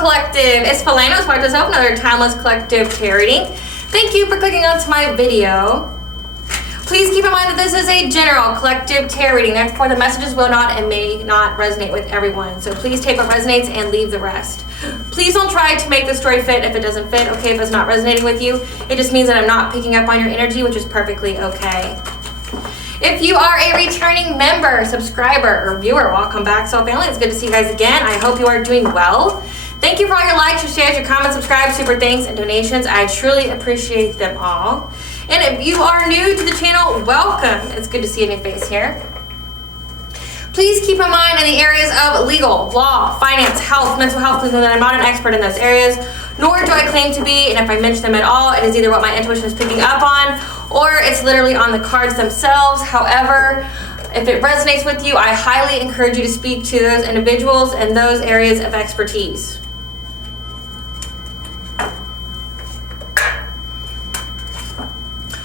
Collective, it's Abundance.Your, another timeless collective tarot reading. Thank you for clicking onto my video. Please keep in mind that this is a general collective tarot reading, therefore the messages will not and may not resonate with everyone. So please take what resonates and leave the rest. Please don't try to make the story fit if it doesn't fit, okay? If it's not resonating with you, it just means that I'm not picking up on your energy, which is perfectly okay. If you are a returning member, subscriber, or viewer, welcome back, Soul Family. It's good to see you guys again. I hope you are doing well. Thank you for all your likes, your shares, your comments, subscribe, super thanks, and donations. I truly appreciate them all. And if you are new to the channel, welcome. It's good to see a new face here. Please keep in mind in the areas of legal, law, finance, health, mental health, please know that I'm not an expert in those areas, nor do I claim to be, and if I mention them at all, it is either what my intuition is picking up on, or it's literally on the cards themselves. However, if it resonates with you, I highly encourage you to speak to those individuals in those areas of expertise.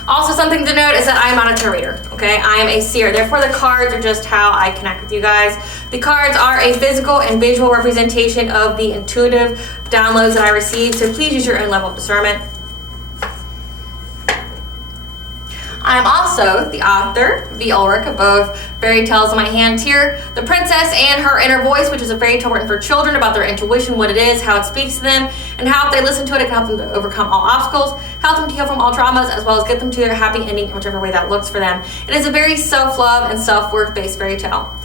Also, something to note is that I am not a tarot reader, okay? I am a seer. Therefore, the cards are just how I connect with you guys. The cards are a physical and visual representation of the intuitive downloads that I receive, so please use your own level of discernment. I am also the author, the Ulrich, of both fairy tales in my hand here, The Princess and Her Inner Voice, which is a fairy tale written for children about their intuition, what it is, how it speaks to them, and how if they listen to it, it can help them to overcome all obstacles, help them to heal from all traumas, as well as get them to their happy ending in whichever way that looks for them. It is a very self-love and self-worth based fairy tale.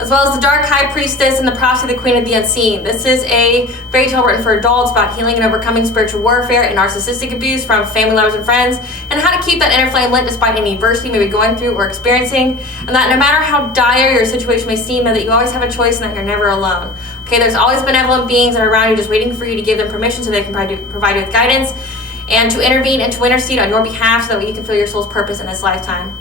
As well as The Dark High Priestess and The Prophecy of the Queen of the Unseen. This is a fairy tale written for adults about healing and overcoming spiritual warfare and narcissistic abuse from family, lovers, and friends, and how to keep that inner flame lit despite any adversity you may be going through or experiencing, and that no matter how dire your situation may seem, that you always have a choice and that you're never alone. Okay, there's always benevolent beings that are around you just waiting for you to give them permission so they can provide you with guidance and to intervene and to intercede on your behalf so that you can feel your soul's purpose in this lifetime.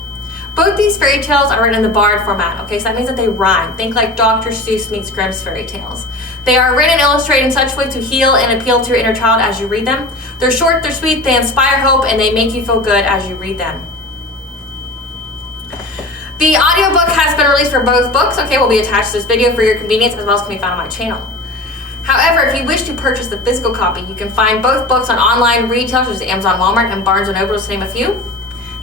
Both these fairy tales are written in the bard format, okay? So that means that they rhyme. Think like Dr. Seuss meets Grimm's fairy tales. They are written and illustrated in such a way to heal and appeal to your inner child as you read them. They're short, they're sweet, they inspire hope, and they make you feel good as you read them. The audiobook has been released for both books, okay? Will be attached to this video for your convenience, as well as can be found on my channel. However, if you wish to purchase the physical copy, you can find both books on online retailers such as Amazon, Walmart, and Barnes & Noble, to name a few.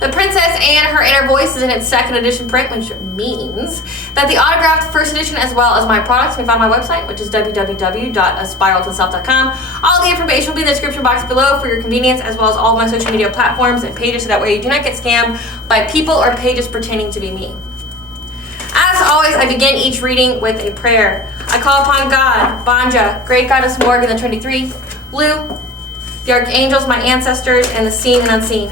The Princess and Her Inner Voice is in its second edition print, which means that the autographed first edition, as well as my products, can be found on my website, which is www.aspiraltotheself.com. All the information will be in the description box below for your convenience, as well as all of my social media platforms and pages, so that way you do not get scammed by people or pages pretending to be me. As always, I begin each reading with a prayer. I call upon God, Banja, Great Goddess Morgan, the Trinity Three, Blue, the Archangels, my ancestors, and the seen and unseen.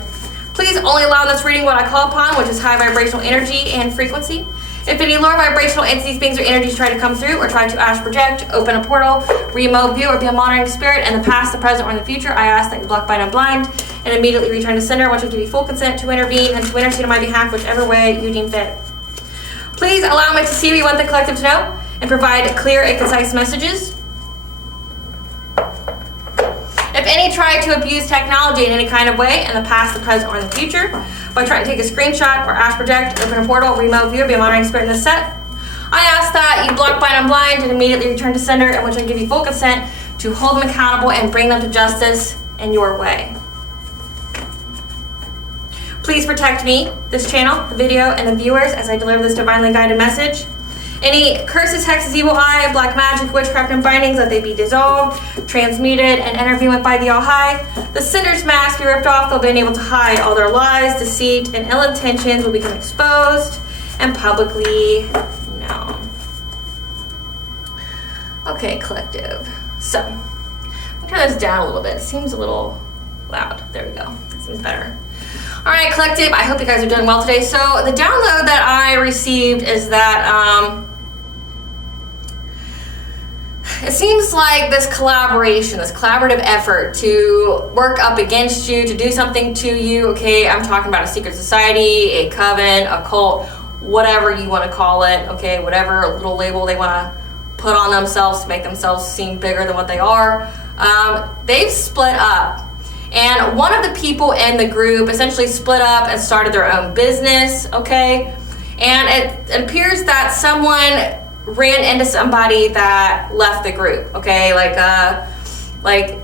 Please only allow in this reading what I call upon, which is high vibrational energy and frequency. If any lower vibrational entities, beings, or energies try to come through or try to ash project, open a portal, remote view, or be a monitoring spirit in the past, the present, or in the future, I ask that you block, bind, and blind, and immediately return to sender, which will give you full consent to intervene and to intercede on my behalf, whichever way you deem fit. Please allow me to see what you want the collective to know and provide clear and concise messages. If any try to abuse technology in any kind of way in the past, the present, or in the future, by trying to take a screenshot or ash project, open a portal, remote view, or be a monitoring spirit in this set, I ask that you block, bind, and blind, and immediately return to sender, in which I give you full consent to hold them accountable and bring them to justice in your way. Please protect me, this channel, the video, and the viewers as I deliver this divinely guided message. Any curses, hexes, evil eye, black magic, witchcraft, and bindings, that they be dissolved, transmuted, and intervened with by the All-High. The sinner's mask be ripped off. They'll be unable to hide. All their lies, deceit, and ill intentions will become exposed and publicly known. Okay, collective. So, I'm going to turn this down a little bit. It seems a little loud. There we go. That seems better. All right, collective, I hope you guys are doing well today. So the download that I received is that it seems like this collaboration, this collaborative effort to work up against you, to do something to you, okay? I'm talking about a secret society, a coven, a cult, whatever you want to call it, okay? Whatever little label they want to put on themselves to make themselves seem bigger than what they are. They've split up. And one of the people in the group essentially split up and started their own business, okay? And it appears that someone ran into somebody that left the group, okay? Like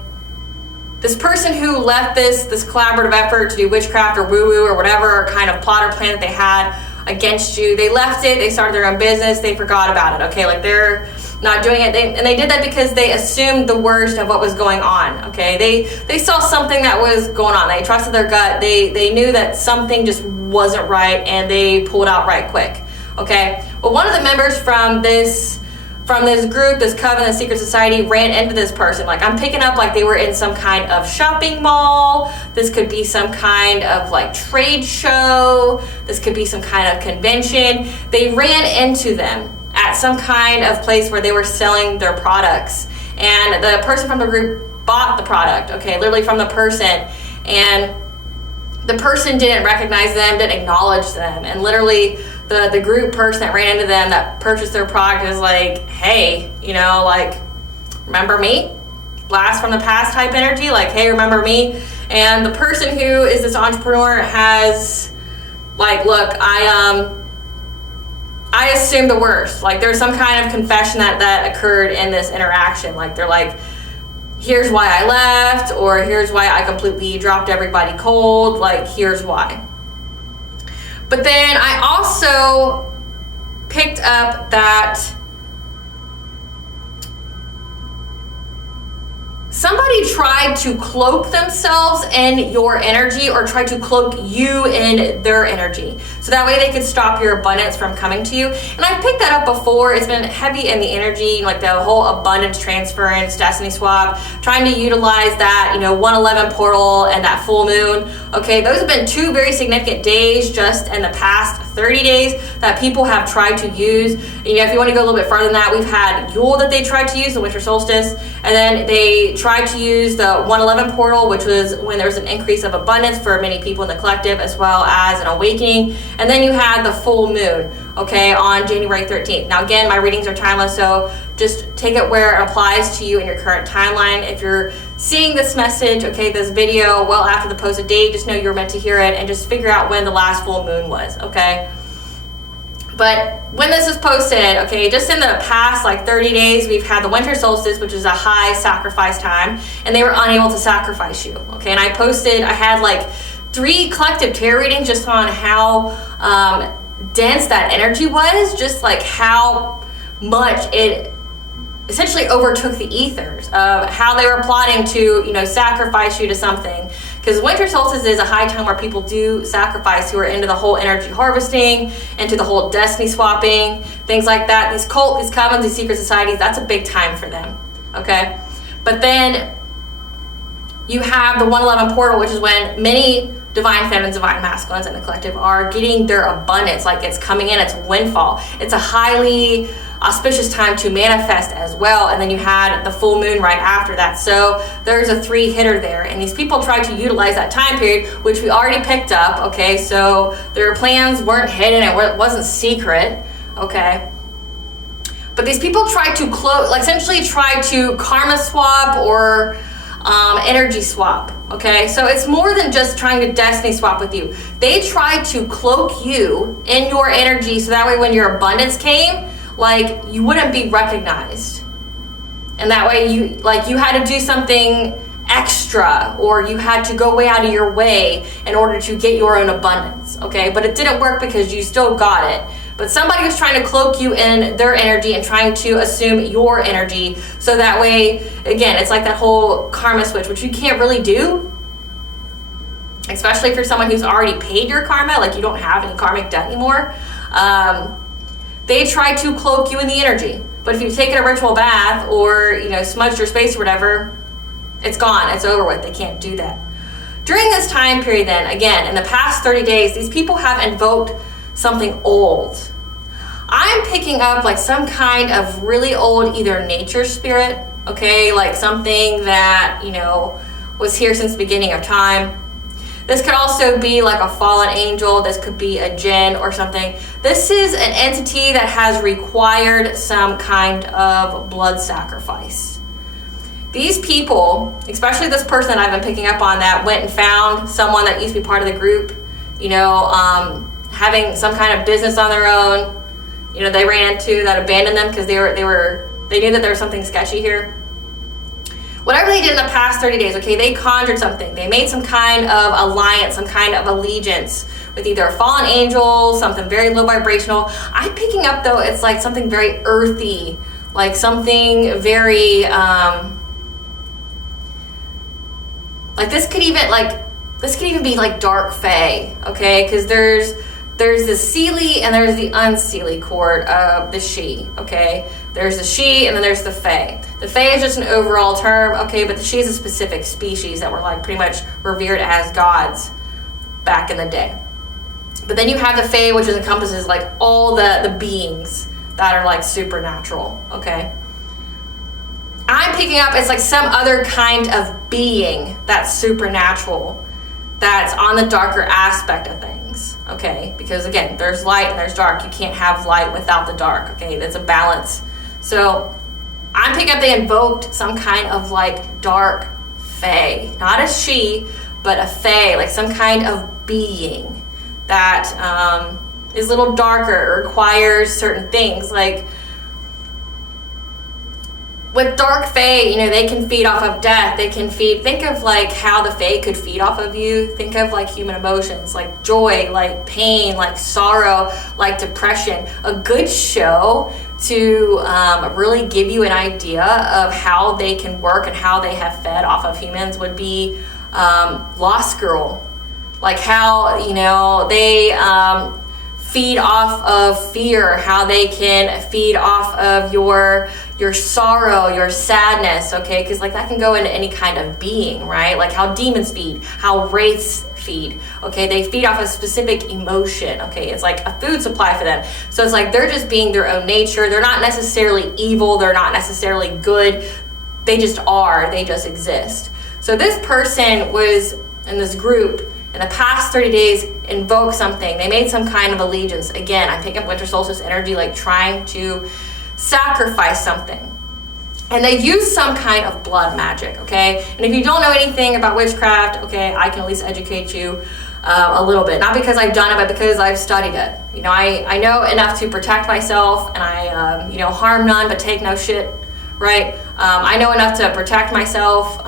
this person who left this collaborative effort to do witchcraft or woo-woo or whatever kind of plot or plan that they had against you, they left it, they started their own business, they forgot about it, okay? Like they're not doing it, and they did that because they assumed the worst of what was going on, okay? They saw something that was going on, they trusted their gut, they knew that something just wasn't right, and they pulled out right quick, okay? Well, one of the members from this group, this coven, this secret society, ran into this person. Like, I'm picking up like they were in some kind of shopping mall. This could be some kind of like trade show. This could be some kind of convention. They ran into them at some kind of place where they were selling their products. And the person from the group bought the product, okay, literally from the person. And the person didn't recognize them, didn't acknowledge them. And literally the group person that ran into them that purchased their product is like, hey, you know, like, remember me? Blast from the past type energy, like, hey, remember me? And the person who is this entrepreneur has like, look, I assume the worst. Like, there's some kind of confession that occurred in this interaction. Like, they're like, here's why I left, or here's why I completely dropped everybody cold, like, here's why. But then I also picked up that somebody tried to cloak themselves in your energy, or tried to cloak you in their energy, so that way they could stop your abundance from coming to you. And I picked that up before. It's been heavy in the energy, like the whole abundance transference, destiny swap, trying to utilize that, you know, 111 portal and that full moon. Okay, those have been two very significant days just in the past 30 days that people have tried to use. And, you know, if you want to go a little bit farther than that, we've had Yule that they tried to use, the winter solstice, and then they tried to use the 111 portal, which was when there was an increase of abundance for many people in the collective, as well as an awakening. And then you had the full moon, okay, on January 13th. Now, again, my readings are timeless, so just take it where it applies to you in your current timeline. If you're seeing this message, okay, this video well after the posted date, just know you're meant to hear it, and just figure out when the last full moon was, okay? But when this is posted, okay, just in the past like 30 days, we've had the winter solstice, which is a high sacrifice time, and they were unable to sacrifice you, okay? And I had like 3 collective tarot readings just on how dense that energy was, just like how much it essentially overtook the ethers of how they were plotting to, you know, sacrifice you to something. Because winter solstice is a high time where people do sacrifice, who are into the whole energy harvesting, into the whole destiny swapping, things like that. These cults, these covens, these secret societies, that's a big time for them, okay? But then you have the 111 portal, which is when many divine feminines, divine masculines in the collective are getting their abundance, like it's coming in, it's windfall. It's a highly auspicious time to manifest as well. And then you had the full moon right after that. So there's a 3-hitter there. And these people tried to utilize that time period, which we already picked up, okay? So their plans weren't hidden, it wasn't secret, okay? But these people tried to essentially tried to karma swap or energy swap, okay? So it's more than just trying to destiny swap with you. They tried to cloak you in your energy, so that way when your abundance came, like, you wouldn't be recognized. And that way you had to do something extra, or you had to go way out of your way in order to get your own abundance, okay? But it didn't work because you still got it. But somebody was trying to cloak you in their energy and trying to assume your energy, so that way, again, it's like that whole karma switch, which you can't really do, especially if you're someone who's already paid your karma, like you don't have any karmic debt anymore. They try to cloak you in the energy. But if you've taken a ritual bath or, you know, smudged your space or whatever, it's gone, it's over with. They can't do that. During this time period then, again, in the past 30 days, these people have invoked something old. I'm picking up like some kind of really old, either nature spirit, okay, like something that, you know, was here since the beginning of time. This could also be like a fallen angel. This could be a jinn or something. This is an entity that has required some kind of blood sacrifice. These people, especially this person I've been picking up on that went and found someone that used to be part of the group, you know, having some kind of business on their own, you know, they ran into that abandoned them because they knew that there was something sketchy here. Whatever they did in the past 30 days, okay, they conjured something. They made some kind of alliance, some kind of allegiance with either a fallen angel, something very low vibrational. I'm picking up, though, it's like something very earthy, like something very, like this could even be like dark fae, okay? Because there's the Seelie and there's the unseelie cord of the she, okay? There's the she and then there's the fae. The fae is just an overall term, okay, but the she is a specific species that were like pretty much revered as gods back in the day. But then you have the fae, which encompasses like all the beings that are like supernatural, okay? I'm picking up, it's like some other kind of being that's supernatural, that's on the darker aspect of things, okay? Because again, there's light and there's dark. You can't have light without the dark, okay? That's a balance. So I'm picking up they invoked some kind of like dark fae, not a she, but a fae, like some kind of being that is a little darker, requires certain things. Like with dark fae, you know, they can feed off of death. They can think of like how the fae could feed off of you. Think of like human emotions, like joy, like pain, like sorrow, like depression. A good show to really give you an idea of how they can work and how they have fed off of humans would be Lost Girl. Like how, you know, they feed off of fear, how they can feed off of your sorrow, your sadness, okay? Because like that can go into any kind of being, right? Like how demons feed, how wraiths feed, okay? They feed off a specific emotion, okay? It's like a food supply for them. So it's like they're just being their own nature. They're not necessarily evil. They're not necessarily good. They just are. They just exist. So this person was in this group in the past 30 days, invoke something. They made some kind of allegiance. Again, I pick up winter solstice energy, like trying to sacrifice something. And they use some kind of blood magic, okay? And if you don't know anything about witchcraft, okay, I can at least educate you a little bit. Not because I've done it, but because I've studied it. You know, I know enough to protect myself, and I, you know, harm none, but take no shit, right? I know enough to protect myself,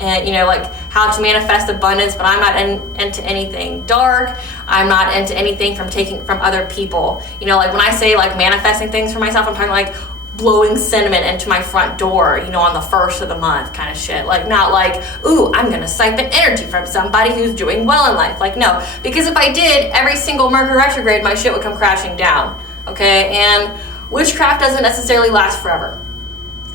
and you know, like how to manifest abundance, but I'm not into anything dark. I'm not into anything from taking from other people. You know, like when I say like manifesting things for myself, I'm talking like blowing cinnamon into my front door, you know, on the 1st of the month kind of shit. Like not like, ooh, I'm gonna siphon energy from somebody who's doing well in life. Like no, because if I did, every single Mercury retrograde, my shit would come crashing down, okay? And witchcraft doesn't necessarily last forever.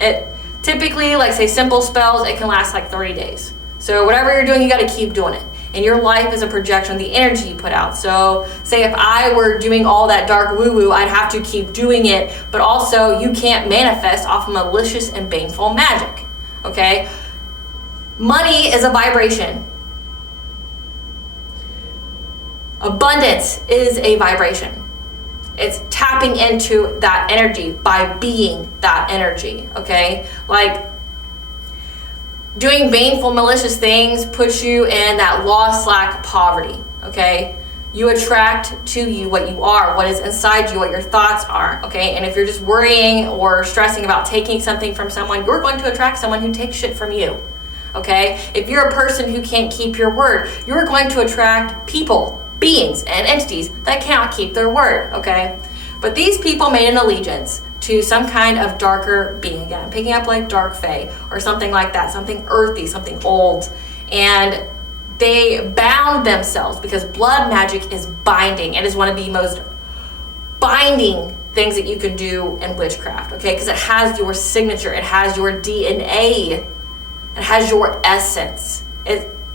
It typically, like say simple spells, it can last like 30 days. So whatever you're doing, you gotta keep doing it. And your life is a projection of the energy you put out. So say if I were doing all that dark woo-woo, I'd have to keep doing it, but also you can't manifest off of malicious and baneful magic, okay? Money is a vibration. Abundance is a vibration. It's tapping into that energy by being that energy, okay? Like doing baneful, malicious things puts you in that lost, lack, poverty, okay? You attract to you what you are, what is inside you, what your thoughts are, okay? And if you're just worrying or stressing about taking something from someone, you're going to attract someone who takes shit from you, okay? If you're a person who can't keep your word, you're going to attract people, beings, and entities that cannot keep their word, okay? But these people made an allegiance to some kind of darker being. Again, I'm picking up like dark fae or something like that, something earthy, something old. And they bound themselves because blood magic is binding. It is one of the most binding things that you can do in witchcraft, okay? Because it has your signature, it has your DNA, it has your essence.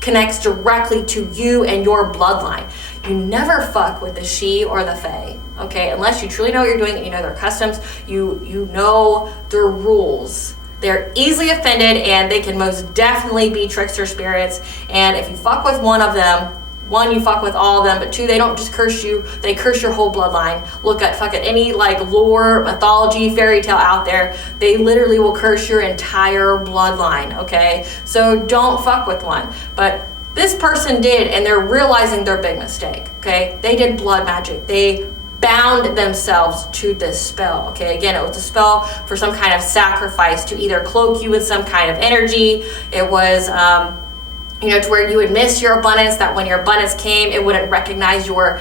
connects directly to you and your bloodline. You never fuck with the she or the fae, okay? Unless you truly know what you're doing and you know their customs, you know their rules. They're easily offended and they can most definitely be trickster spirits. And if you fuck with one of them, one, you fuck with all of them, but two, they don't just curse you, they curse your whole bloodline. Look at fucking any like lore, mythology, fairy tale out there. They literally will curse your entire bloodline, okay? So don't fuck with one. But this person did, and they're realizing their big mistake, okay? They did blood magic. They bound themselves to this spell, okay? Again, it was a spell for some kind of sacrifice to either cloak you with some kind of energy. It was, to where you would miss your abundance, that when your abundance came, it wouldn't recognize your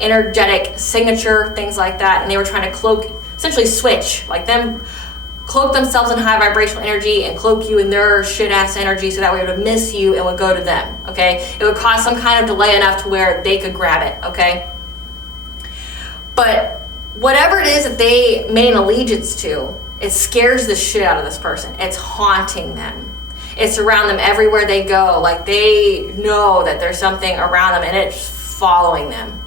energetic signature, things like that. And they were trying to cloak, essentially switch, like them, cloak themselves in high vibrational energy and cloak you in their shit ass energy, so that way it would miss you and would go to them, okay? It would cause some kind of delay enough to where they could grab it, okay? But whatever it is that they made an allegiance to, it scares the shit out of this person. It's haunting them. It's around them everywhere they go. Like, they know that there's something around them and it's following them.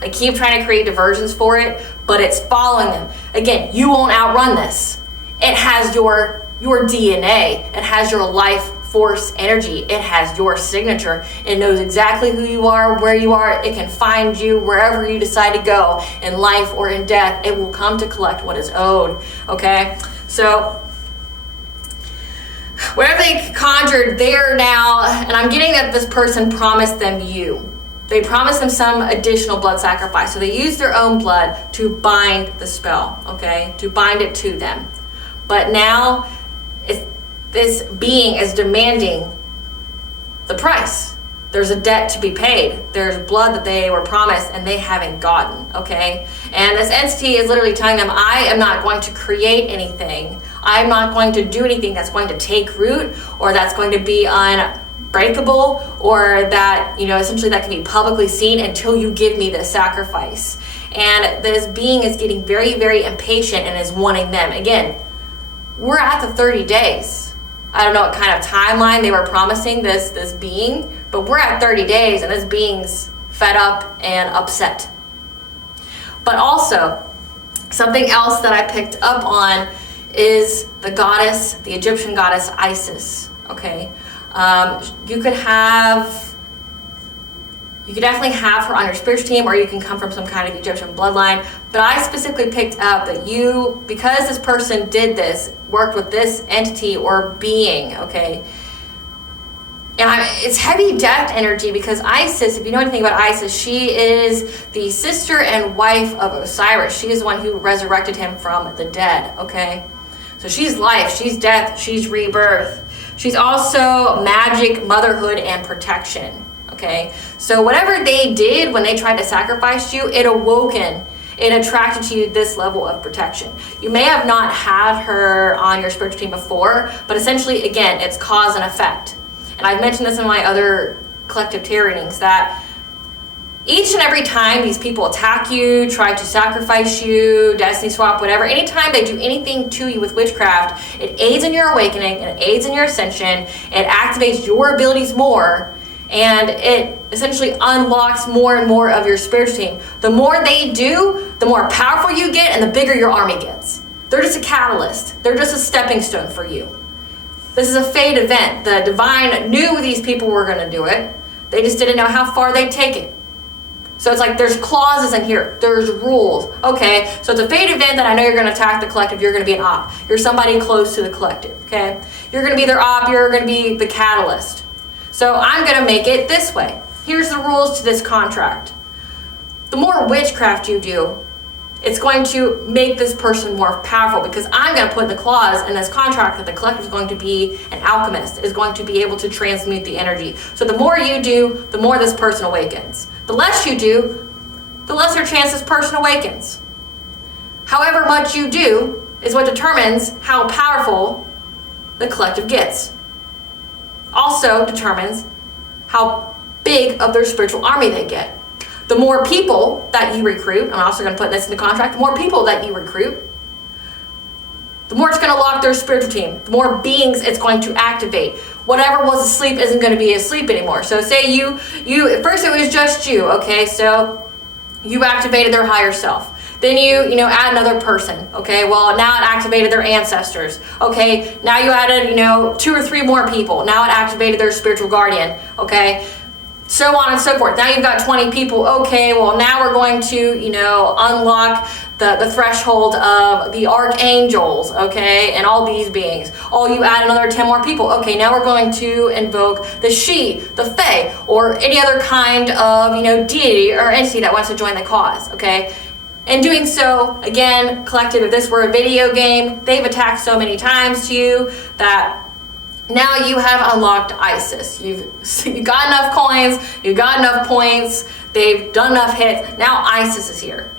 They keep trying to create diversions for it, but it's following them. Again, you won't outrun this. It has your DNA. It has your life force energy. It has your signature. It knows exactly who you are, where you are. It can find you wherever you decide to go in life or in death. It will come to collect what is owed, okay? So whatever they conjured, they are now, and I'm getting that this person promised them you. They promised them some additional blood sacrifice. So they used their own blood to bind the spell, okay? To bind it to them. But now this being is demanding the price. There's a debt to be paid. There's blood that they were promised and they haven't gotten, okay? And this entity is literally telling them, I am not going to create anything. I'm not going to do anything that's going to take root or that's going to be unbreakable or that, essentially that can be publicly seen until you give me this sacrifice. And this being is getting very, very impatient and is wanting them. Again, we're at the 30 days. I don't know what kind of timeline they were promising this being, but we're at 30 days and this being's fed up and upset. But also, something else that I picked up on is the goddess, the Egyptian goddess Isis, okay? You could definitely have her on your spiritual team, or you can come from some kind of Egyptian bloodline. But I specifically picked up that because this person did this, worked with this entity or being, okay? And it's heavy death energy because Isis, if you know anything about Isis, she is the sister and wife of Osiris. She is the one who resurrected him from the dead, okay? So she's life, she's death, she's rebirth. She's also magic, motherhood, and protection. Okay, so whatever they did when they tried to sacrifice you, it attracted to you this level of protection. You may have not had her on your spiritual team before, but essentially, again, it's cause and effect. And I've mentioned this in my other collective tarot readings, that each and every time these people attack you, try to sacrifice you, destiny swap, whatever, anytime they do anything to you with witchcraft, it aids in your awakening, and it aids in your ascension, it activates your abilities more, and it essentially unlocks more and more of your spiritual team. The more they do, the more powerful you get and the bigger your army gets. They're just a catalyst. They're just a stepping stone for you. This is a fate event. The divine knew these people were going to do it. They just didn't know how far they'd take it. So it's like there's clauses in here. There's rules. Okay, so it's a fate event that I know you're going to attack the collective. You're going to be an op. You're somebody close to the collective, okay? You're going to be their op. You're going to be the catalyst. So I'm going to make it this way. Here's the rules to this contract. The more witchcraft you do, it's going to make this person more powerful, because I'm going to put the clause in this contract that the collective is going to be an alchemist, is going to be able to transmute the energy. So the more you do, the more this person awakens. The less you do, the lesser chance this person awakens. However much you do is what determines how powerful the collective gets. Also determines how big of their spiritual army they get. The more people that you recruit, I'm also going to put this in the contract, the more people that you recruit, the more it's going to lock their spiritual team, the more beings it's going to activate. Whatever was asleep isn't going to be asleep anymore. So say you at first it was just you, okay? So you activated their higher self. Then you add another person, okay? Well, now it activated their ancestors. Okay, now you added, 2 or 3 more people. Now it activated their spiritual guardian, okay? So on and so forth. Now you've got 20 people. Okay, well, now we're going to, unlock the threshold of the archangels, okay? And all these beings. Oh, you add another 10 more people. Okay, now we're going to invoke the she, the fae, or any other kind of, deity or entity that wants to join the cause, okay? In doing so, again, collective, if this were a video game, they've attacked so many times to you that now you have unlocked ISIS. You've got enough coins, you've got enough points, they've done enough hits, now ISIS is here.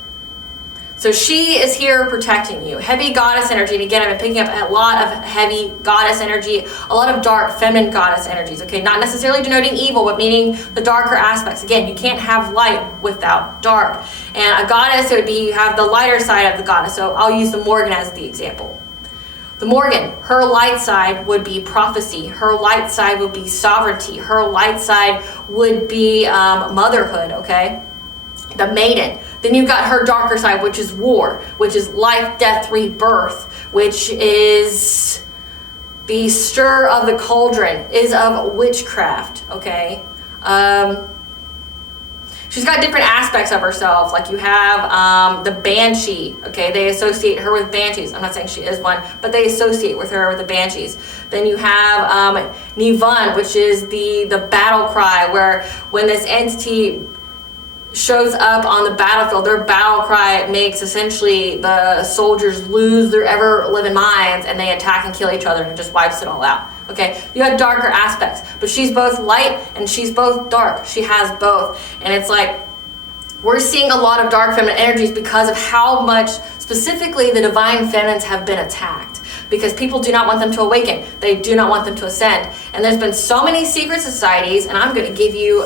So she is here protecting you. Heavy goddess energy, and again, I've been picking up a lot of heavy goddess energy, a lot of dark feminine goddess energies, okay? Not necessarily denoting evil, but meaning the darker aspects. Again, you can't have light without dark. And a goddess, it would be, you have the lighter side of the goddess. So I'll use the Morgan as the example. The Morgan, her light side would be prophecy. Her light side would be sovereignty. Her light side would be motherhood, okay? The Maiden. Then you've got her darker side, which is war, which is life, death, rebirth, which is the stir of the cauldron, is of witchcraft, okay? She's got different aspects of herself. Like you have the Banshee, okay? They associate her with banshees. I'm not saying she is one, but they associate with her with the banshees. Then you have Nivan, which is the battle cry, where when this entity shows up on the battlefield, their battle cry makes essentially the soldiers lose their ever-living minds, and they attack and kill each other, and it just wipes it all out. Okay, you have darker aspects, but she's both light and she's both dark. She has both, and it's like we're seeing a lot of dark feminine energies because of how much specifically the divine feminines have been attacked, because people do not want them to awaken. They do not want them to ascend. And there's been so many secret societies, and I'm going to give you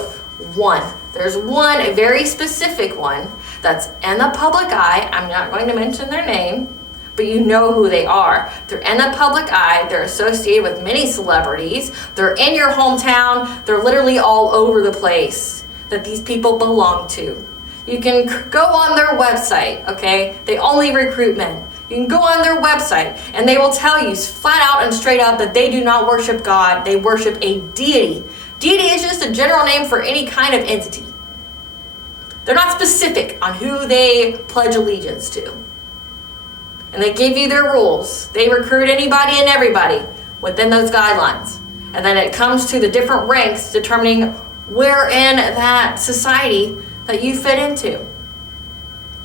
one. There's one, a very specific one, that's in the public eye. I'm not going to mention their name, but you know who they are. They're in the public eye. They're associated with many celebrities. They're in your hometown. They're literally all over the place that these people belong to. You can go on their website, okay? They only recruit men. You can go on their website and they will tell you flat out and straight up that they do not worship God. They worship a deity. Deity is just a general name for any kind of entity. They're not specific on who they pledge allegiance to. And they give you their rules. They recruit anybody and everybody within those guidelines. And then it comes to the different ranks determining where in that society that you fit into.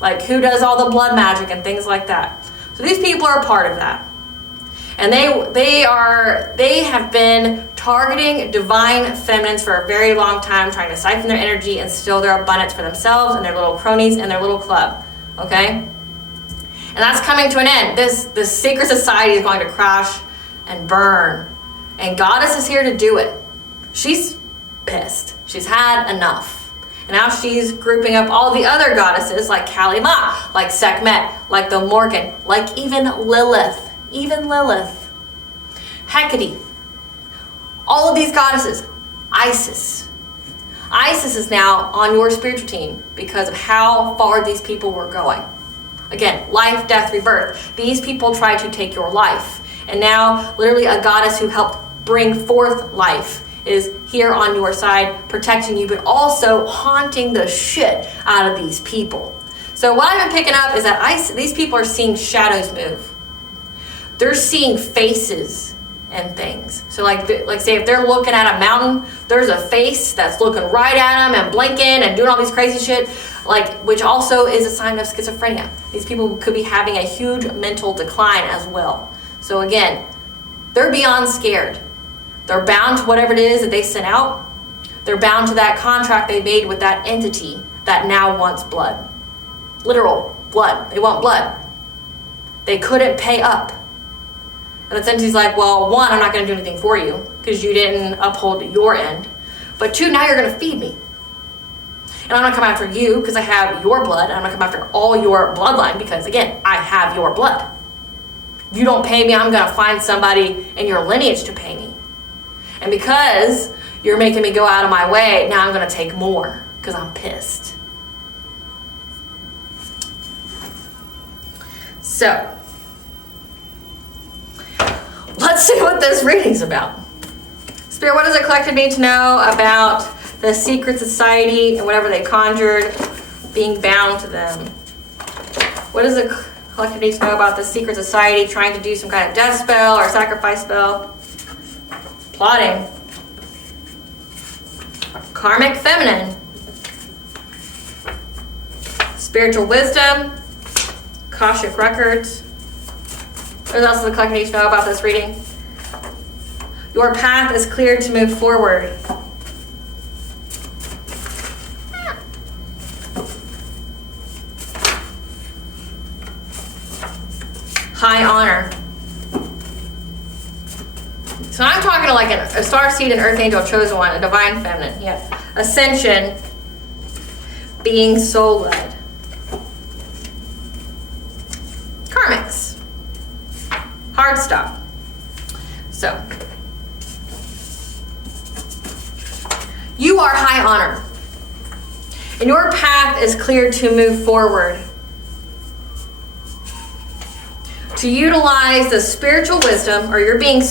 Like who does all the blood magic and things like that. So these people are a part of that. And they have been targeting divine feminines for a very long time, trying to siphon their energy and steal their abundance for themselves and their little cronies and their little club. Okay? And that's coming to an end. This secret society is going to crash and burn. And Goddess is here to do it. She's pissed. She's had enough. And now she's grouping up all the other goddesses like Kali Ma, like Sekhmet, like the Morgan, like even Lilith. Hecate. All of these goddesses. Isis. Isis is now on your spiritual team because of how far these people were going. Again, life, death, rebirth. These people tried to take your life. And now, literally a goddess who helped bring forth life is here on your side, protecting you, but also haunting the shit out of these people. So what I've been picking up is that these people are seeing shadows move. They're seeing faces and things. So like say if they're looking at a mountain, there's a face that's looking right at them and blinking and doing all these crazy shit, which also is a sign of schizophrenia. These people could be having a huge mental decline as well. So again, they're beyond scared. They're bound to whatever it is that they sent out. They're bound to that contract they made with that entity that now wants blood. Literal blood. They want blood. They couldn't pay up. And the entity's like, well, one, I'm not going to do anything for you because you didn't uphold your end. But two, now you're going to feed me. And I'm not coming after you because I have your blood. And I'm not coming after all your bloodline because, again, I have your blood. You don't pay me, I'm going to find somebody in your lineage to pay me. And because you're making me go out of my way, now I'm going to take more because I'm pissed. So, let's see what this reading's about. Spirit, what does the collective need to know about the secret society and whatever they conjured being bound to them? What does the collective need to know about the secret society trying to do some kind of death spell or sacrifice spell? Plotting. Karmic feminine. Spiritual wisdom. Akashic records. What else does the collective need to know about this reading? Your path is clear to move forward. High honor. So I'm talking to like a star seed, an earth angel, chosen one, a divine feminine. Yeah. Ascension. Being soul led. Karmics. Hard stop. So. You are high honor. And your path is clear to move forward. To utilize the spiritual wisdom, or you're being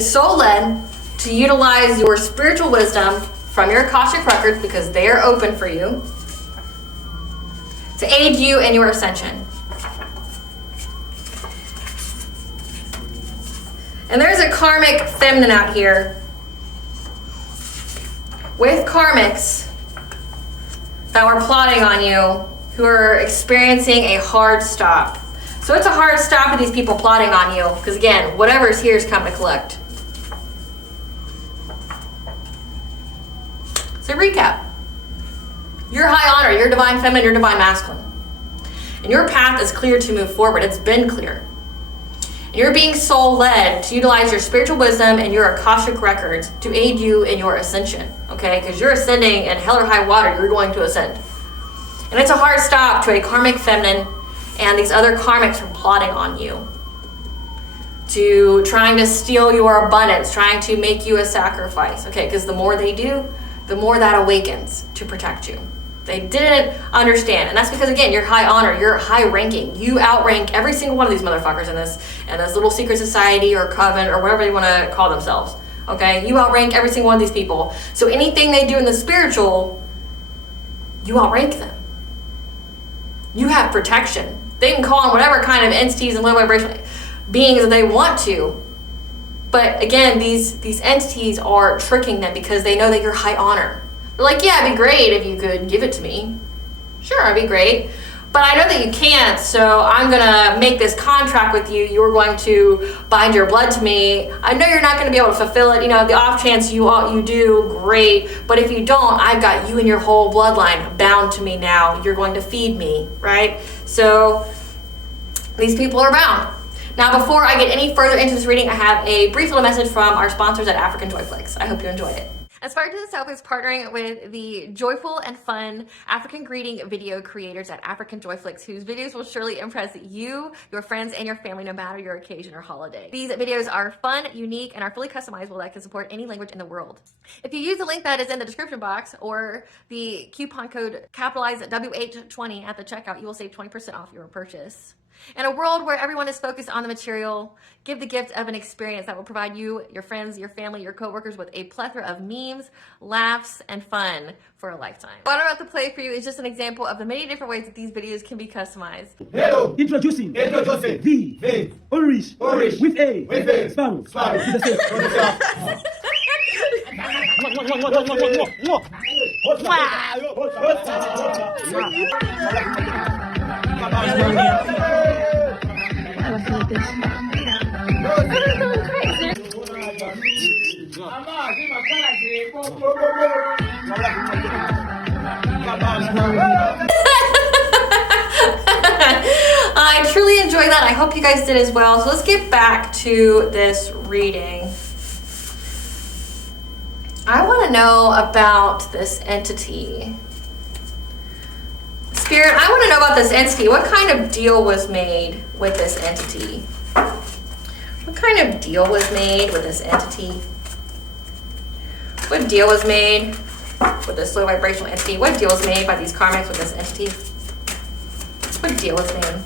soul led to utilize your spiritual wisdom from your Akashic records, because they are open for you, to aid you in your ascension. And there's a karmic feminine out here with karmics that were plotting on you, who are experiencing a hard stop. So it's a hard stop with these people plotting on you, because again, whatever's here is coming to collect. So recap. You're high honor, you're divine feminine, you're divine masculine. And your path is clear to move forward. It's been clear. And you're being soul led to utilize your spiritual wisdom and your Akashic records to aid you in your ascension. Okay? Because you're ascending, and hell or high water, you're going to ascend. And it's a hard stop to a karmic feminine and these other karmics from plotting on you, to trying to steal your abundance, trying to make you a sacrifice. Okay, because the more they do, the more that awakens to protect you. They didn't understand, and that's because, again, you're high honor, you're high ranking. You outrank every single one of these motherfuckers in this little secret society or coven or whatever they want to call themselves. Okay, you outrank every single one of these people. So anything they do in the spiritual, you outrank them. You have protection. They can call on whatever kind of entities and low vibration beings that they want to. But again, these entities are tricking them because they know that you're high honor. They're like, yeah, it'd be great if you could give it to me. Sure, it'd be great. But I know that you can't, so I'm going to make this contract with you. You're going to bind your blood to me. I know you're not going to be able to fulfill it. You know, the off chance you do, great. But if you don't, I've got you and your whole bloodline bound to me now. You're going to feed me, right? So these people are bound. Now, before I get any further into this reading, I have a brief little message from our sponsors at Africanjoyflix. I hope you enjoy it. Aspiraltotheself is partnering with the joyful and fun African greeting video creators at Africanjoyflix, whose videos will surely impress you, your friends, and your family, no matter your occasion or holiday. These videos are fun, unique, and are fully customizable that can support any language in the world. If you use the link that is in the description box or the coupon code capitalized WH20 at the checkout, you will save 20% off your purchase. In a world where everyone is focused on the material, give the gift of an experience that will provide you, your friends, your family, your coworkers with a plethora of memes, laughs, and fun for a lifetime. What I'm about to play for you is just an example of the many different ways that these videos can be customized. Hello. Introducing the Ulrich with a sparrow. I truly enjoyed that. I hope you guys did as well. So let's get back to this reading. I want to know about this entity. Spirit, I want to know about this entity. What kind of deal was made with this entity? What kind of deal was made with this entity? What deal was made with this low vibrational entity? What deal was made by these karmics with this entity? What deal was made?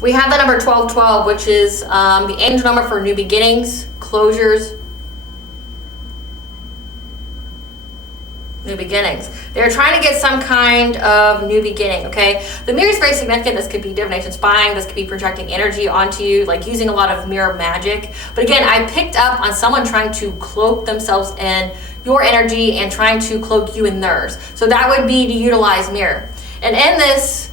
We have the number 1212, which is the angel number for new beginnings, closures, new beginnings. They're trying to get some kind of new beginning, okay? The mirror is very significant. This could be divination spying. This could be projecting energy onto you, like using a lot of mirror magic. But again, I picked up on someone trying to cloak themselves in your energy and trying to cloak you in theirs. So that would be to utilize mirror. And in this,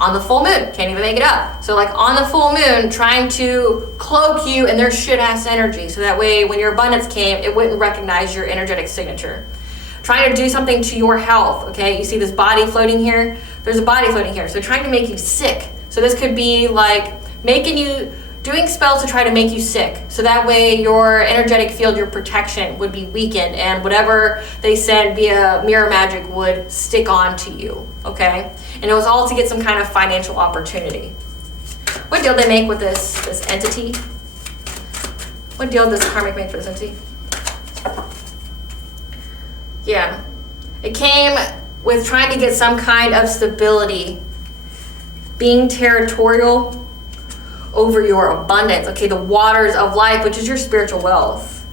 on the full moon, can't even make it up. So like on the full moon, trying to cloak you in their shit ass energy. So that way when your abundance came, it wouldn't recognize your energetic signature. Trying to do something to your health, okay? You see this body floating here? There's a body floating here. So trying to make you sick. So this could be like doing spells to try to make you sick. So that way your energetic field, your protection would be weakened and whatever they send via mirror magic would stick on to you, okay? And it was all to get some kind of financial opportunity. What deal did they make with this entity? What deal does karmic make for this entity? Yeah, it came with trying to get some kind of stability, being territorial over your abundance, okay, the waters of life, which is your spiritual wealth.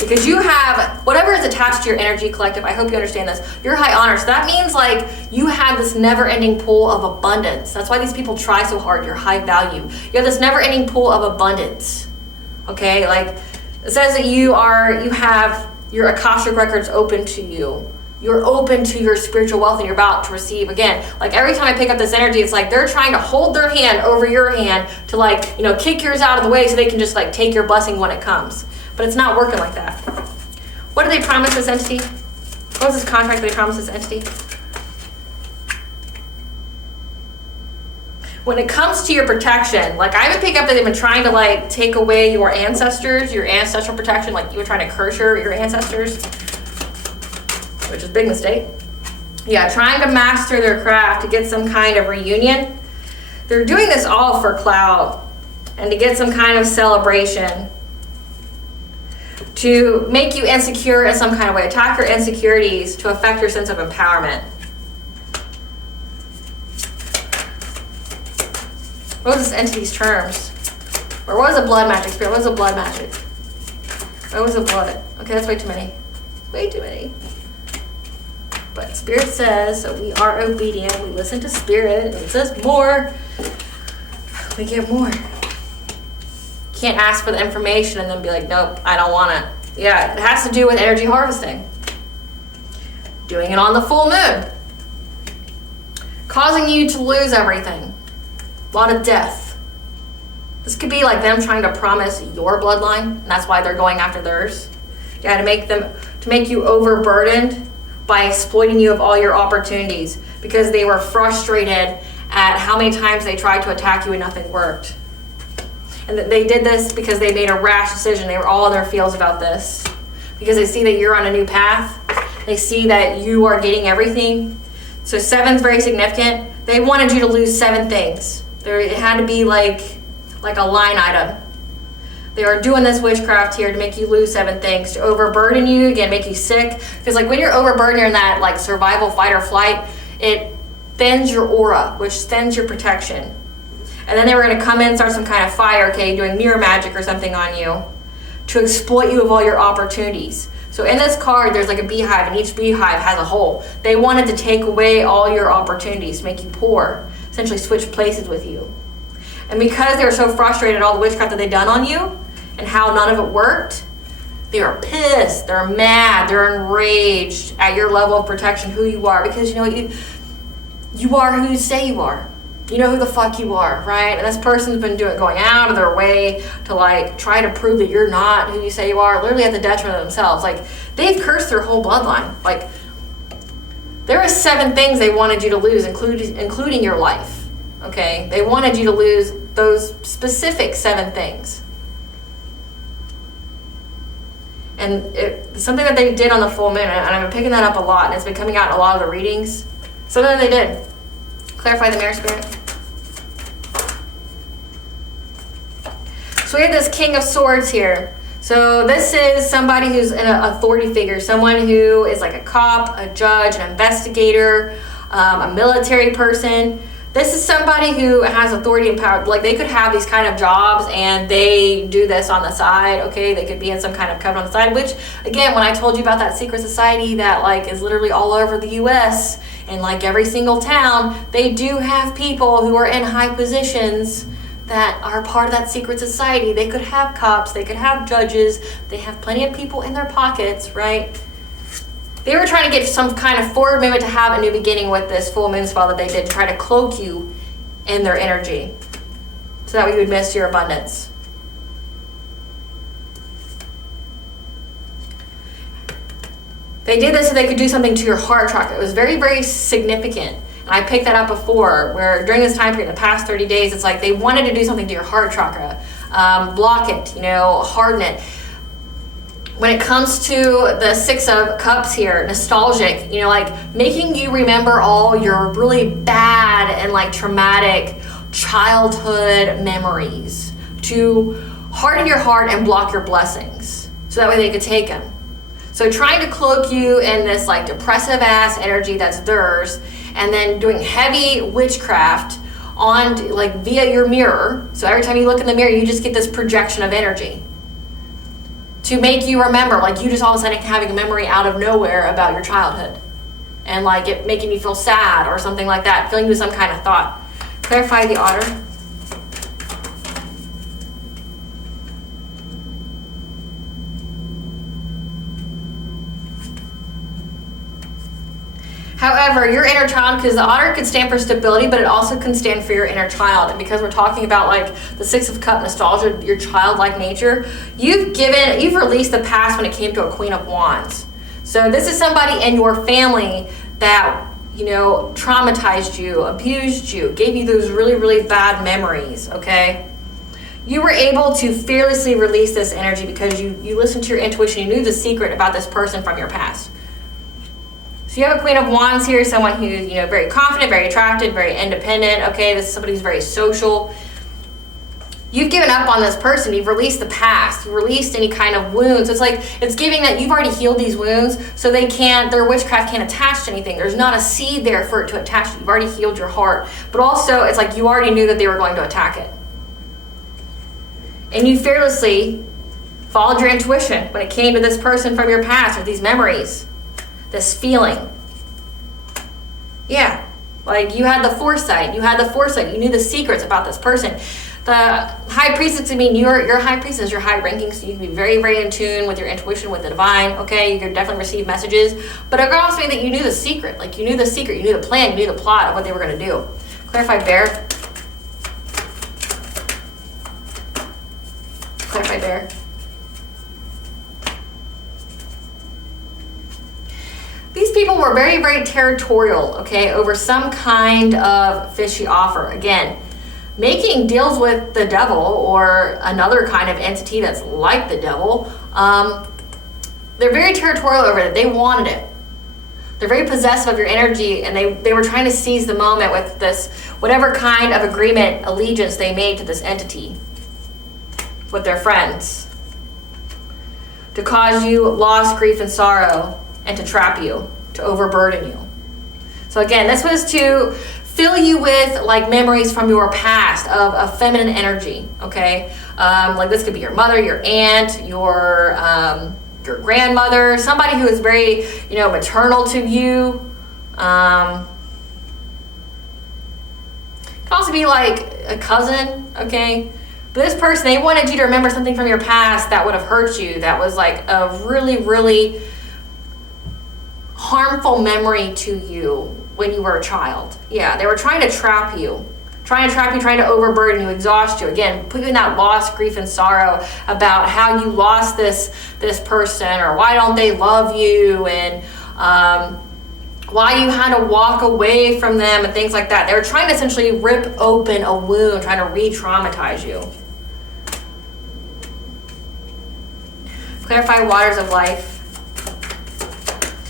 Because you have, whatever is attached to your energy collective, I hope you understand this, your high honor. So that means like you have this never-ending pool of abundance. That's why these people try so hard, your high value. You have this never-ending pool of abundance, okay? Like it says that you have your Akashic records open to you. You're open to your spiritual wealth and you're about to receive. Again, like every time I pick up this energy, it's like they're trying to hold their hand over your hand to like, kick yours out of the way so they can just like take your blessing when it comes. But it's not working like that. What did they promise this entity? What was this contract they promised this entity? When it comes to your protection, like I would pick up that they've been trying to like take away your ancestors, your ancestral protection, like you were trying to curse your ancestors, which is a big mistake. Yeah, trying to master their craft to get some kind of reunion. They're doing this all for clout and to get some kind of celebration, to make you insecure in some kind of way, attack your insecurities to affect your sense of empowerment. What was this entity's terms? Or what was the blood magic spirit? What was the blood magic? What was the blood? Okay, that's way too many. Way too many. But spirit says, so we are obedient. We listen to spirit. It says more. We get more. Can't ask for the information and then be like, nope, I don't want it. Yeah, it has to do with energy harvesting. Doing it on the full moon. Causing you to lose everything. A lot of death. This could be like them trying to promise your bloodline, and that's why they're going after theirs. Yeah, to make you overburdened by exploiting you of all your opportunities because they were frustrated at how many times they tried to attack you and nothing worked. And they did this because they made a rash decision. They were all in their feels about this because they see that you're on a new path. They see that you are getting everything. So 7's very significant. They wanted you to lose 7 things. It had to be like a line item. They are doing this witchcraft here to make you lose 7 things, to overburden you, again, make you sick. Because like when you're overburdened, you're in that like survival, fight or flight, it thins your aura, which thins your protection. And then they were going to come in and start some kind of fire, okay, doing mirror magic or something on you to exploit you of all your opportunities. So in this card, there's like a beehive, and each beehive has a hole. They wanted to take away all your opportunities, make you poor, essentially switch places with you. And because they were so frustrated at all the witchcraft that they'd done on you and how none of it worked, they are pissed, they're mad, they're enraged at your level of protection, who you are, because you are who you say you are. You know who the fuck you are, right? And this person's been going out of their way to like try to prove that you're not who you say you are, literally at the detriment of themselves. Like they've cursed their whole bloodline. Like there are 7 things they wanted you to lose, including your life. Okay, they wanted you to lose those specific 7 things. And something that they did on the full moon, and I've been picking that up a lot, and it's been coming out in a lot of the readings. Something that they did. Clarify the mirror, Spirit. So we have this King of Swords here. So this is somebody who's an authority figure, someone who is like a cop, a judge, an investigator, a military person. This is somebody who has authority and power. Like, they could have these kind of jobs and they do this on the side, okay? They could be in some kind of covenant on the side, which, again, when I told you about that secret society that, like, is literally all over the U.S. and, like, every single town, they do have people who are in high positions that are part of that secret society. They could have cops, they could have judges, they have plenty of people in their pockets, right? They were trying to get some kind of forward movement to have a new beginning with this full moon spell that they did, to try to cloak you in their energy so that we would miss your abundance. They did this so they could do something to your heart chakra. It was very, very significant. And I picked that up before, where during this time period, the past 30 days, it's like they wanted to do something to your heart chakra. Block it, harden it. When it comes to the Six of Cups here, nostalgic, like making you remember all your really bad and like traumatic childhood memories, to harden your heart and block your blessings so that way they could take them. So trying to cloak you in this like depressive ass energy that's theirs, and then doing heavy witchcraft on like via your mirror. So every time you look in the mirror, you just get this projection of energy to make you remember, like you just all of a sudden having a memory out of nowhere about your childhood, and like it making you feel sad or something like that, filling you with some kind of thought. Clarify the Otter. However, your inner child, because the Otter could stand for stability, but it also can stand for your inner child. And because we're talking about like the Six of Cups nostalgia, your childlike nature, you've released the past when it came to a Queen of Wands. So this is somebody in your family that, traumatized you, abused you, gave you those really, really bad memories, okay? You were able to fearlessly release this energy because you listened to your intuition. You knew the secret about this person from your past. So you have a Queen of Wands here, someone who's, very confident, very attractive, very independent. Okay, this is somebody who's very social. You've given up on this person. You've released the past. You've released any kind of wounds. It's like, it's giving that you've already healed these wounds, so their witchcraft can't attach to anything. There's not a seed there for it to attach to. You've already healed your heart. But also, it's like you already knew that they were going to attack it. And you fearlessly followed your intuition when it came to this person from your past, or these memories. This feeling. Yeah, like you had the foresight. You knew the secrets about this person. The High Priestess, your High Priestess, your high ranking, so you can be very, very in tune with your intuition, with the divine, okay? You can definitely receive messages. But it could also mean that you knew the secret. Like you knew the secret, you knew the plan, you knew the plot of what they were going to do. Clarify Bear. Clarify Bear. These people were very, very territorial, okay, over some kind of fishy offer. Again, making deals with the devil or another kind of entity that's like the devil. They're very territorial over it. They wanted it. They're very possessive of your energy, and they were trying to seize the moment with this, whatever kind of agreement, allegiance they made to this entity with their friends, to cause you loss, grief, and sorrow, and to trap you, to overburden you. So again, this was to fill you with like memories from your past of a feminine energy, okay? Like this could be your mother, your aunt, your grandmother, somebody who is very, maternal to you. It could also be like a cousin, okay? But this person, they wanted you to remember something from your past that would have hurt you, that was like a really, really harmful memory to you when you were a child. Yeah, they were trying to trap you, trying to overburden you, exhaust you. Again, put you in that loss, grief, and sorrow about how you lost this person, or why don't they love you, and why you had to walk away from them, and things like that. They were trying to essentially rip open a wound, trying to re-traumatize you. Clarify waters of life.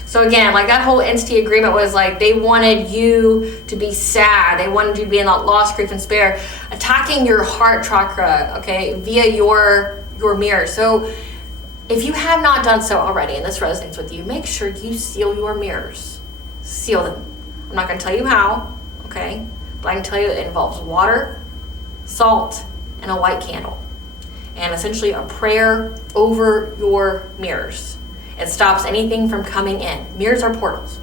So again, like that whole entity agreement was like they wanted you to be sad. They wanted you to be in that loss, grief, and despair, attacking your heart chakra, okay, via your mirror. So if you have not done so already and this resonates with you, make sure you seal your mirrors. Seal them. I'm not going to tell you how, okay, but I can tell you it involves water, salt, and a white candle. And essentially a prayer over your mirrors. It stops anything from coming in. Mirrors are portals.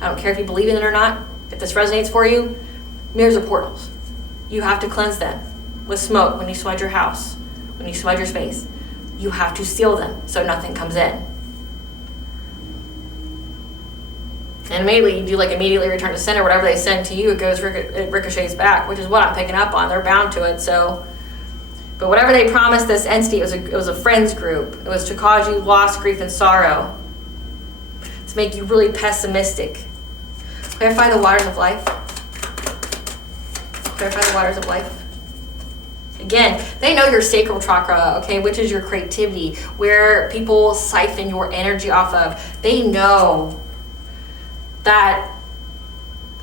I don't care if you believe in it or not. If this resonates for you, mirrors are portals. You have to cleanse them with smoke when you smudge your house, when you smudge your space. You have to seal them so nothing comes in. And immediately, you do like immediately return to center. Whatever they send to you, it ricochets back, which is what I'm picking up on. They're bound to it, so. But whatever they promised this entity, it was a friends group. It was to cause you loss, grief, and sorrow. To make you really pessimistic. Clarify the waters of life. Clarify the waters of life. Again, they know your sacral chakra, okay, which is your creativity, where people siphon your energy off of. They know that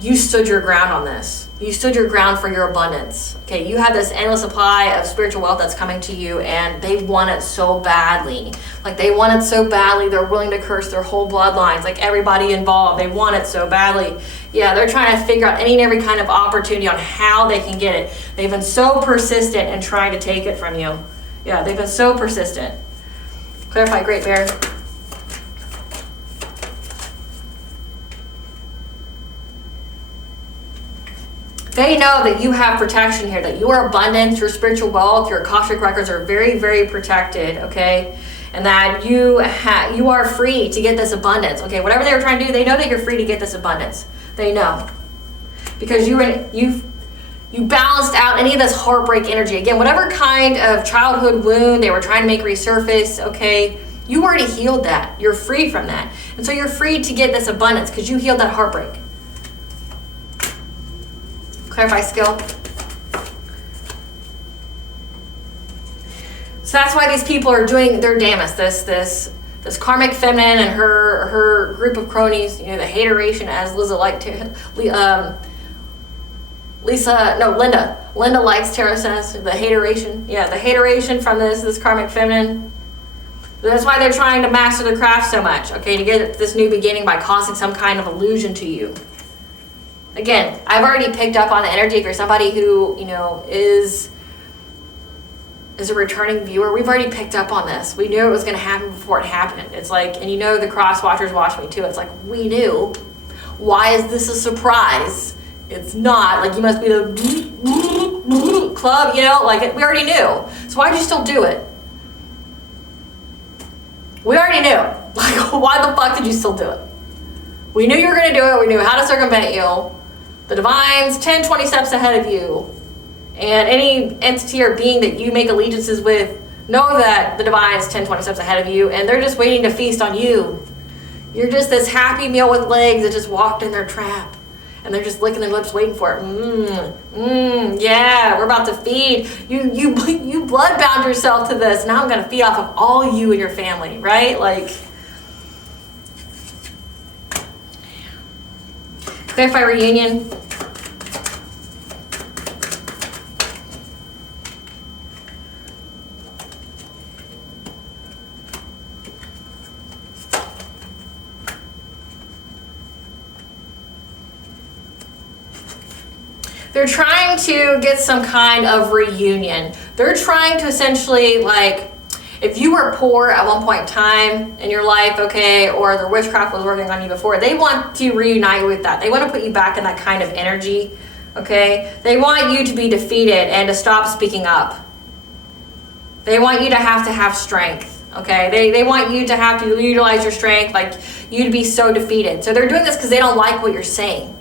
you stood your ground on this. You stood your ground for your abundance. Okay, you have this endless supply of spiritual wealth that's coming to you, and they want it so badly. Like they want it so badly, they're willing to curse their whole bloodlines, like everybody involved. They want it so badly. Yeah, they're trying to figure out any and every kind of opportunity on how they can get it. They've been so persistent in trying to take it from you. Yeah, they've been so persistent. Clarify, Great Bear. They know that you have protection here, that your abundance, your spiritual wealth, your Akashic records are very, very protected, okay? And that you are free to get this abundance, okay? Whatever they were trying to do, they know that you're free to get this abundance. They know. Because you balanced out any of this heartbreak energy. Again, whatever kind of childhood wound they were trying to make resurface, okay? You already healed that. You're free from that. And so you're free to get this abundance because you healed that heartbreak. Clarify skill. So that's why these people are doing their damnedest. This karmic feminine and her group of cronies, you know, the hateration, as Linda likes tarot says, the hateration. Yeah, the hateration from this karmic feminine. That's why they're trying to master the craft so much, okay, to get this new beginning by causing some kind of illusion to you. Again, I've already picked up on the energy. If you're somebody who, you know, is a returning viewer, we've already picked up on this. We knew it was going to happen before it happened. It's like, and you know the cross watchers watch me too. It's like, we knew. Why is this a surprise? It's not. Like, you must be the club, you know, like we already knew. So why'd you still do it? We already knew. Like, why the fuck did you still do it? We knew you were going to do it. We knew how to circumvent you. The divine's 10, 20 steps ahead of you. And any entity or being that you make allegiances with, know that the divine's 10, 20 steps ahead of you, and they're just waiting to feast on you. You're just this happy meal with legs that just walked in their trap. And they're just licking their lips waiting for it. Yeah, we're about to feed. You bloodbound yourself to this. Now I'm going to feed off of all you and your family, right? Like, clarify reunion. They're trying to get some kind of reunion. They're trying to essentially, like, if you were poor at one point in time in your life, okay, or the witchcraft was working on you before, they want to reunite you with that. They want to put you back in that kind of energy, okay? They want you to be defeated and to stop speaking up. They want you to have strength, okay? They want you to have to utilize your strength, like you to be so defeated. So they're doing this because they don't like what you're saying.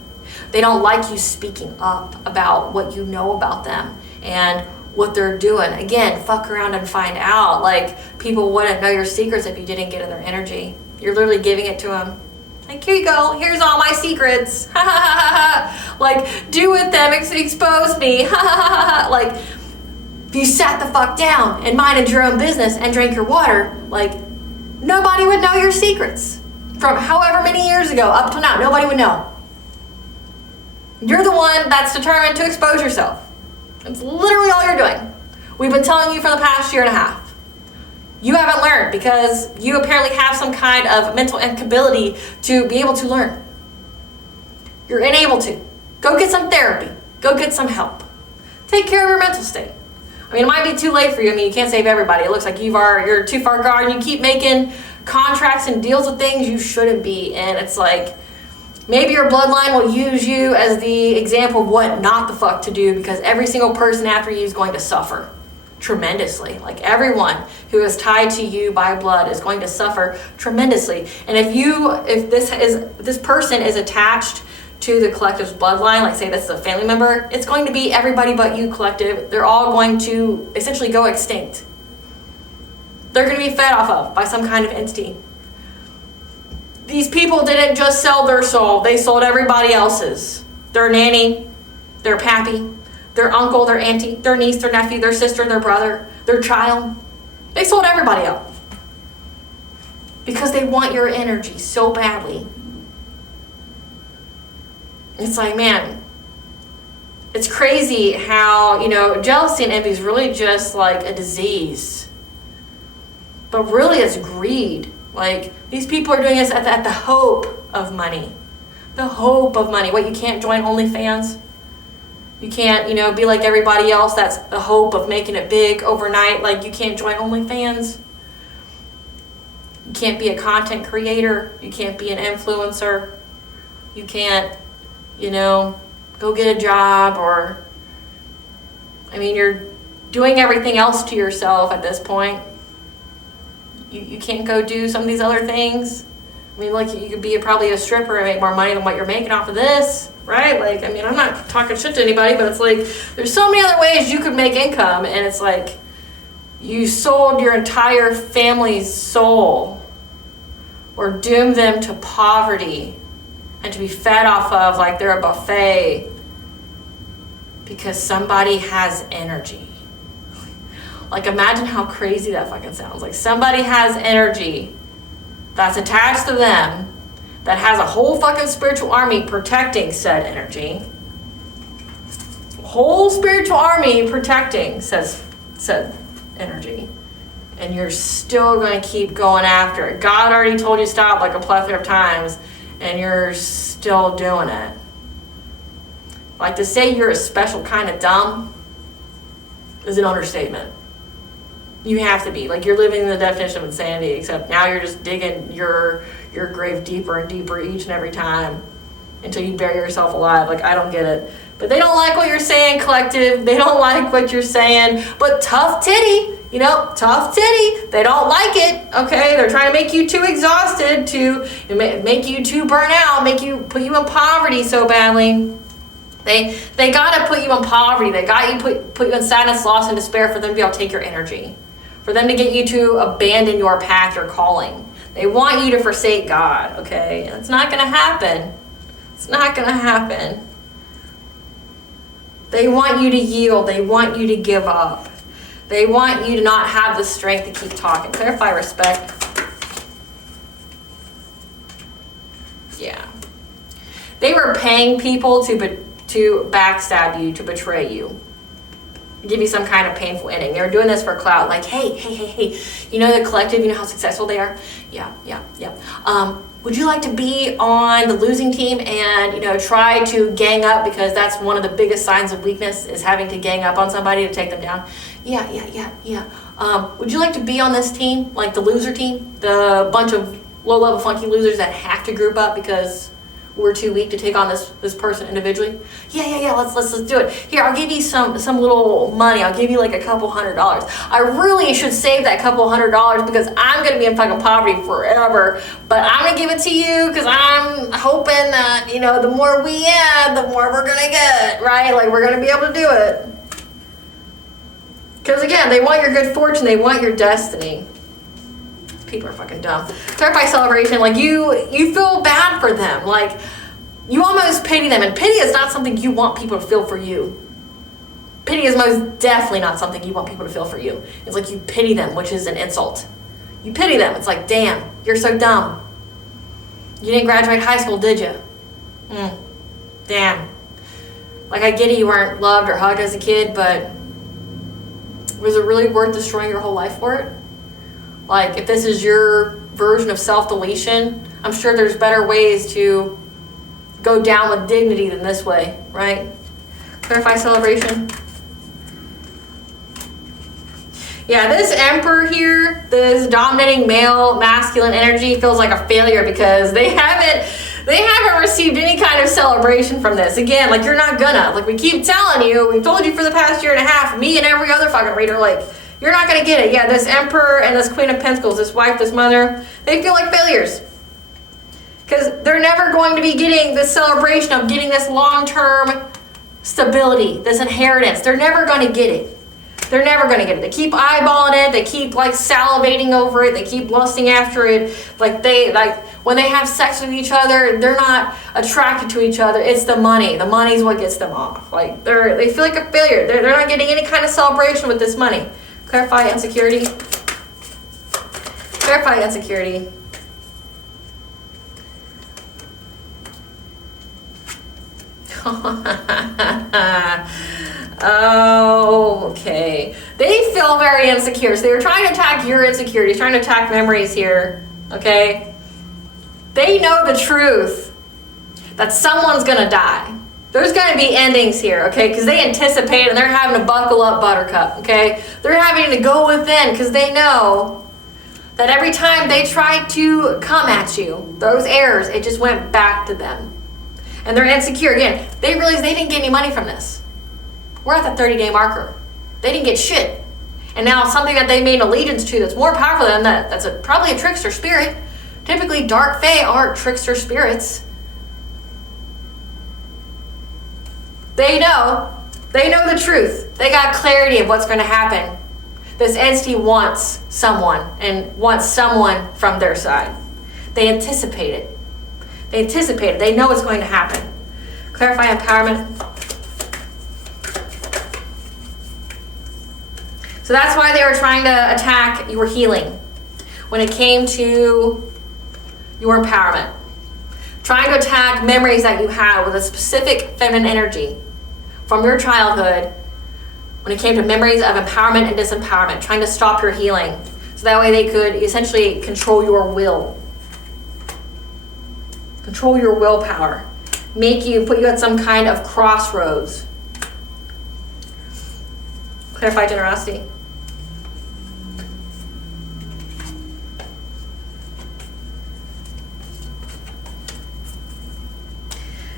They don't like you speaking up about what you know about them and what they're doing. Again, fuck around and find out. Like, people wouldn't know your secrets if you didn't get in their energy. You're literally giving it to them. Like, here you go. Here's all my secrets. Like, do with them. Expose me. Like, if you sat the fuck down and minded your own business and drank your water, like, nobody would know your secrets. From however many years ago up till now, nobody would know. You're the one that's determined to expose yourself. That's literally all you're doing. We've been telling you for the past year and a half. You haven't learned because you apparently have some kind of mental inability to be able to learn. You're unable to. Go get some therapy. Go get some help. Take care of your mental state. I mean, it might be too late for you. I mean, you can't save everybody. It looks like you're too far gone. You keep making contracts and deals with things you shouldn't be. And it's like, maybe your bloodline will use you as the example of what not the fuck to do, because every single person after you is going to suffer tremendously. Like, everyone who is tied to you by blood is going to suffer tremendously. And if this person is attached to the collective's bloodline, like say this is a family member, it's going to be everybody but you collective. They're all going to essentially go extinct. They're going to be fed off of by some kind of entity. These people didn't just sell their soul, they sold everybody else's. Their nanny, their pappy, their uncle, their auntie, their niece, their nephew, their sister, their brother, their child. They sold everybody up. Because they want your energy so badly. It's like, man, it's crazy how, jealousy and envy is really just like a disease. But really it's greed. Like, these people are doing this at the hope of money. The hope of money. What, you can't join OnlyFans? You can't, be like everybody else. That's the hope of making it big overnight. Like, you can't join OnlyFans. You can't be a content creator. You can't be an influencer. You can't, go get a job, or, you're doing everything else to yourself at this point. You can't go do some of these other things. Like, you could be probably a stripper and make more money than what you're making off of this, right? Like, I'm not talking shit to anybody, but it's like, there's so many other ways you could make income, and it's like, you sold your entire family's soul, or doomed them to poverty, and to be fed off of like they're a buffet, because somebody has energy. Like, imagine how crazy that fucking sounds. Like, somebody has energy that's attached to them, that has a whole fucking spiritual army protecting said energy. Whole spiritual army protecting said energy. And you're still going to keep going after it. God already told you stop like a plethora of times, and you're still doing it. Like, to say you're a special kind of dumb is an understatement. You have to be. Like, you're living the definition of insanity, except now you're just digging your grave deeper and deeper each and every time until you bury yourself alive. Like, I don't get it. But they don't like what you're saying, collective. They don't like what you're saying. But tough titty, tough titty. They don't like it, okay? They're trying to make you too exhausted, to make you too burnt out, put you in poverty so badly. They gotta put you in poverty. They got you put you in sadness, loss, and despair for them to be able to take your energy. For them to get you to abandon your path, your calling. They want you to forsake God, okay? And it's not gonna happen. It's not gonna happen. They want you to yield. They want you to give up. They want you to not have the strength to keep talking. Clarify, respect. Yeah. They were paying people to backstab you, to betray you, give you some kind of painful ending. They were doing this for clout. Like, hey, the collective, how successful they are? Yeah. Would you like to be on the losing team and, try to gang up, because that's one of the biggest signs of weakness, is having to gang up on somebody to take them down? Yeah. Would you like to be on this team, like the loser team? The bunch of low-level funky losers that have to group up because we're too weak to take on this person individually? Yeah, let's do it. Here, I'll give you some little money. I'll give you like a couple $100. I really should save that couple $100 because I'm gonna be in fucking poverty forever, but I'm gonna give it to you because I'm hoping that, the more we add, the more we're gonna get, right? Like, we're gonna be able to do it. Because again, they want your good fortune, they want your destiny. People are fucking dumb. Clarify celebration, like you feel bad for them. Like, you almost pity them, and pity is not something you want people to feel for you. Pity Pity is most definitely not something you want people to feel for you. It's like you pity them, which is an insult. You pity them. It's like, damn, you're so dumb. You didn't graduate high school, did you? Damn. Like, I get it, you weren't loved or hugged as a kid, but was it really worth destroying your whole life for it? Like, if this is your version of self-deletion, I'm sure there's better ways to go down with dignity than this way, right? Clarify celebration. Yeah, this Emperor here, this dominating male masculine energy feels like a failure because they haven't received any kind of celebration from this. Again, like, you're not gonna. Like, we keep telling you, we've told you for the past year and a half, me and every other fucking reader, like, you're not gonna get it. Yeah, this Emperor and this Queen of Pentacles, this wife, this mother, they feel like failures. Because they're never going to be getting this celebration of getting this long-term stability, this inheritance. They're never going to get it. They're never going to get it. They keep eyeballing it. They keep like salivating over it. They keep lusting after it. Like when they have sex with each other, they're not attracted to each other. It's the money. The money's what gets them off. Like they feel like a failure. They're not getting any kind of celebration with this money. Clarify insecurity. Clarify insecurity. Oh, okay. They feel very insecure. So they were trying to attack your insecurities, trying to attack memories here. Okay? They know the truth that someone's gonna die. There's gonna be endings here, okay? Because they anticipate and they're having to buckle up, Buttercup, okay? They're having to go within because they know that every time they try to come at you, those errors, it just went back to them. And they're insecure. Again, they realize they didn't get any money from this. We're at the 30-day marker. They didn't get shit. And now something that they made allegiance to that's more powerful than that, that's probably a trickster spirit. Typically, dark fae aren't trickster spirits. They know the truth. They got clarity of what's going to happen. This entity wants someone and wants someone from their side. They anticipate it. They anticipate it. They know it's going to happen. Clarify empowerment. So that's why they were trying to attack your healing when it came to your empowerment. Trying to attack memories that you had with a specific feminine energy from your childhood when it came to memories of empowerment and disempowerment, trying to stop your healing. So that way they could essentially control your will. Control your willpower. Put you at some kind of crossroads. Clarify generosity.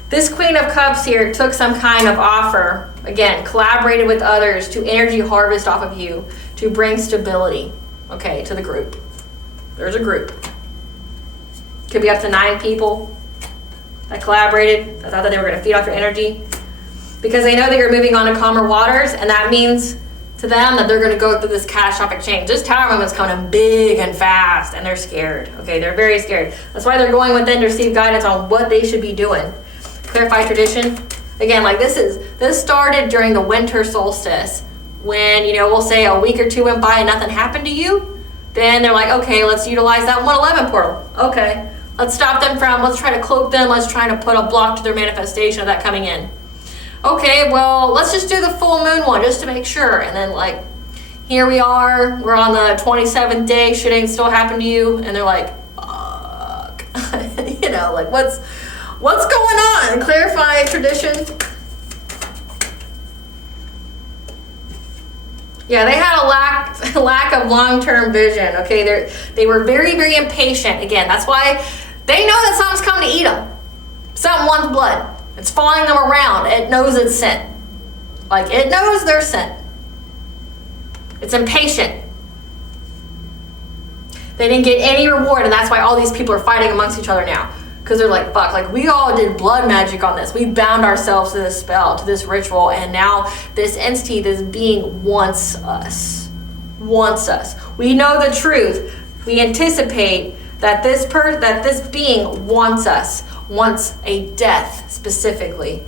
This Queen of Cups here took some kind of offer, again, collaborated with others to energy harvest off of you to bring stability, okay, to the group. There's a group. Could be up to 9 people that collaborated. I thought that they were going to feed off your energy because they know that you're moving on to calmer waters, and that means to them that they're going to go through this catastrophic change. This Tower movement's coming in big and fast, and they're scared. Okay, they're very scared. That's why they're going within to receive guidance on what they should be doing. Clarify tradition. Again, like this started during the winter solstice when, we'll say a week or 2 went by and nothing happened to you. Then they're like, okay, let's utilize that 111 portal. Okay, let's try to cloak them. Let's try to put a block to their manifestation of that coming in. Okay, well, let's just do the full moon one just to make sure. And then like, here we are, we're on the 27th day, shit ain't still happened to you. And they're like, fuck. Like what's going on? Clarify tradition. Yeah, they had a lack of long-term vision. Okay, they were very, very impatient. Again, that's why they know that something's coming to eat them. Something wants blood. It's following them around. It knows it's sent. Like, it knows they're sent. It's impatient. They didn't get any reward, and that's why all these people are fighting amongst each other now. Because they're like, fuck, like we all did blood magic on this. We bound ourselves to this spell, to this ritual, and now this entity, this being wants us. Wants us. We know the truth. We anticipate that this being wants us. Wants a death specifically.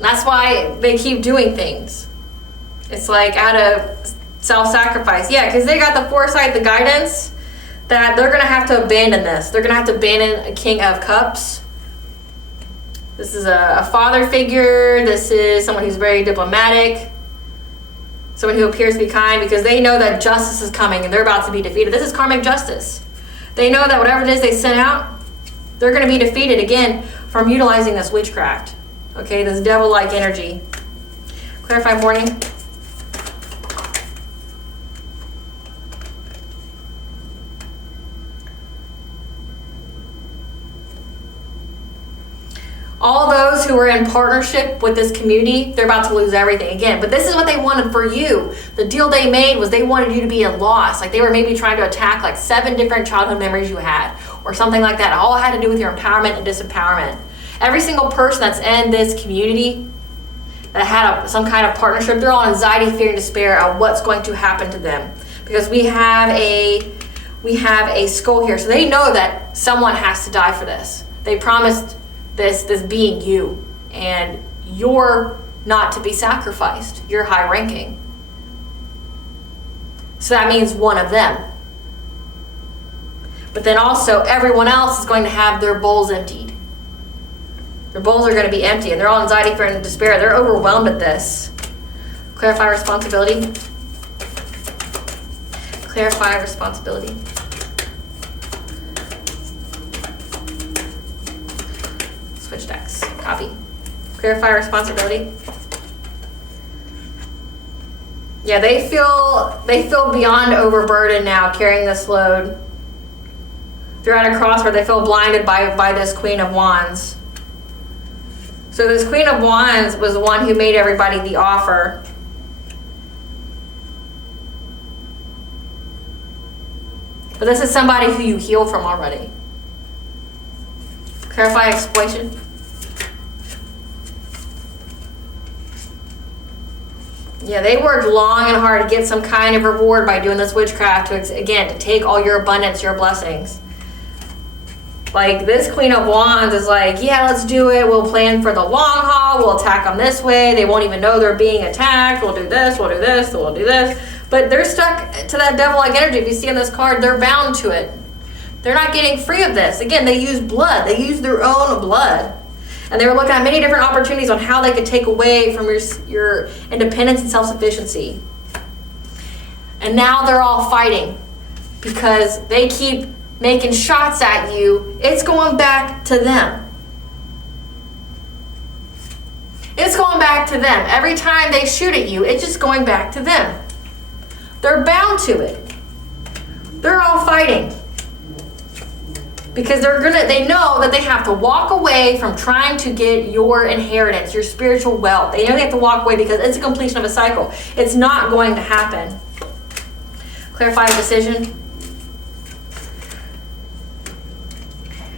That's why they keep doing things. It's like out of self-sacrifice. Yeah, because they got the foresight, the guidance, that they're going to have to abandon this. They're going to have to abandon a King of Cups. This is a father figure. This is someone who's very diplomatic. Someone who appears to be kind, because they know that justice is coming and they're about to be defeated. This is karmic justice. They know that whatever it is they sent out, they're going to be defeated again from utilizing this witchcraft. Okay, this devil-like energy. Clarify morning. All those who are in partnership with this community, they're about to lose everything again. But this is what they wanted for you. The deal they made was they wanted you to be in loss. Like they were maybe trying to attack like 7 different childhood memories you had or something like that. It all had to do with your empowerment and disempowerment. Every single person that's in this community that had some kind of partnership, they're all anxiety, fear, and despair of what's going to happen to them. Because we have a skull here. So they know that someone has to die for this. They promised this being you, and you're not to be sacrificed. You're high ranking. So that means one of them. But then also everyone else is going to have their bowls emptied. Their bowls are going to be empty, and they're all anxiety, fear, and despair. They're overwhelmed at this. Clarify responsibility. Clarify responsibility. Switch decks. Copy. Clarify responsibility. Yeah, they feel beyond overburdened now carrying this load. They're at a crossroad. They feel blinded by this Queen of Wands. So this Queen of Wands was the one who made everybody the offer. But this is somebody who you healed from already. Clarify exploitation. Yeah, they worked long and hard to get some kind of reward by doing this witchcraft to take all your abundance, your blessings. Like this Queen of Wands is like, yeah, let's do it. We'll plan for the long haul. We'll attack them this way. They won't even know they're being attacked. We'll do this, we'll do this, we'll do this. But they're stuck to that devil-like energy. If you see on this card, they're bound to it. They're not getting free of this. Again, they use blood. They use their own blood. And they were looking at many different opportunities on how they could take away from your independence and self-sufficiency. And now they're all fighting because they keep making shots at you. It's going back to them. It's going back to them. Every time they shoot at you, it's just going back to them. They're bound to it. They're all fighting. Because they know that they have to walk away from trying to get your inheritance, your spiritual wealth. They know they have to walk away because it's a completion of a cycle. It's not going to happen. Clarify decision.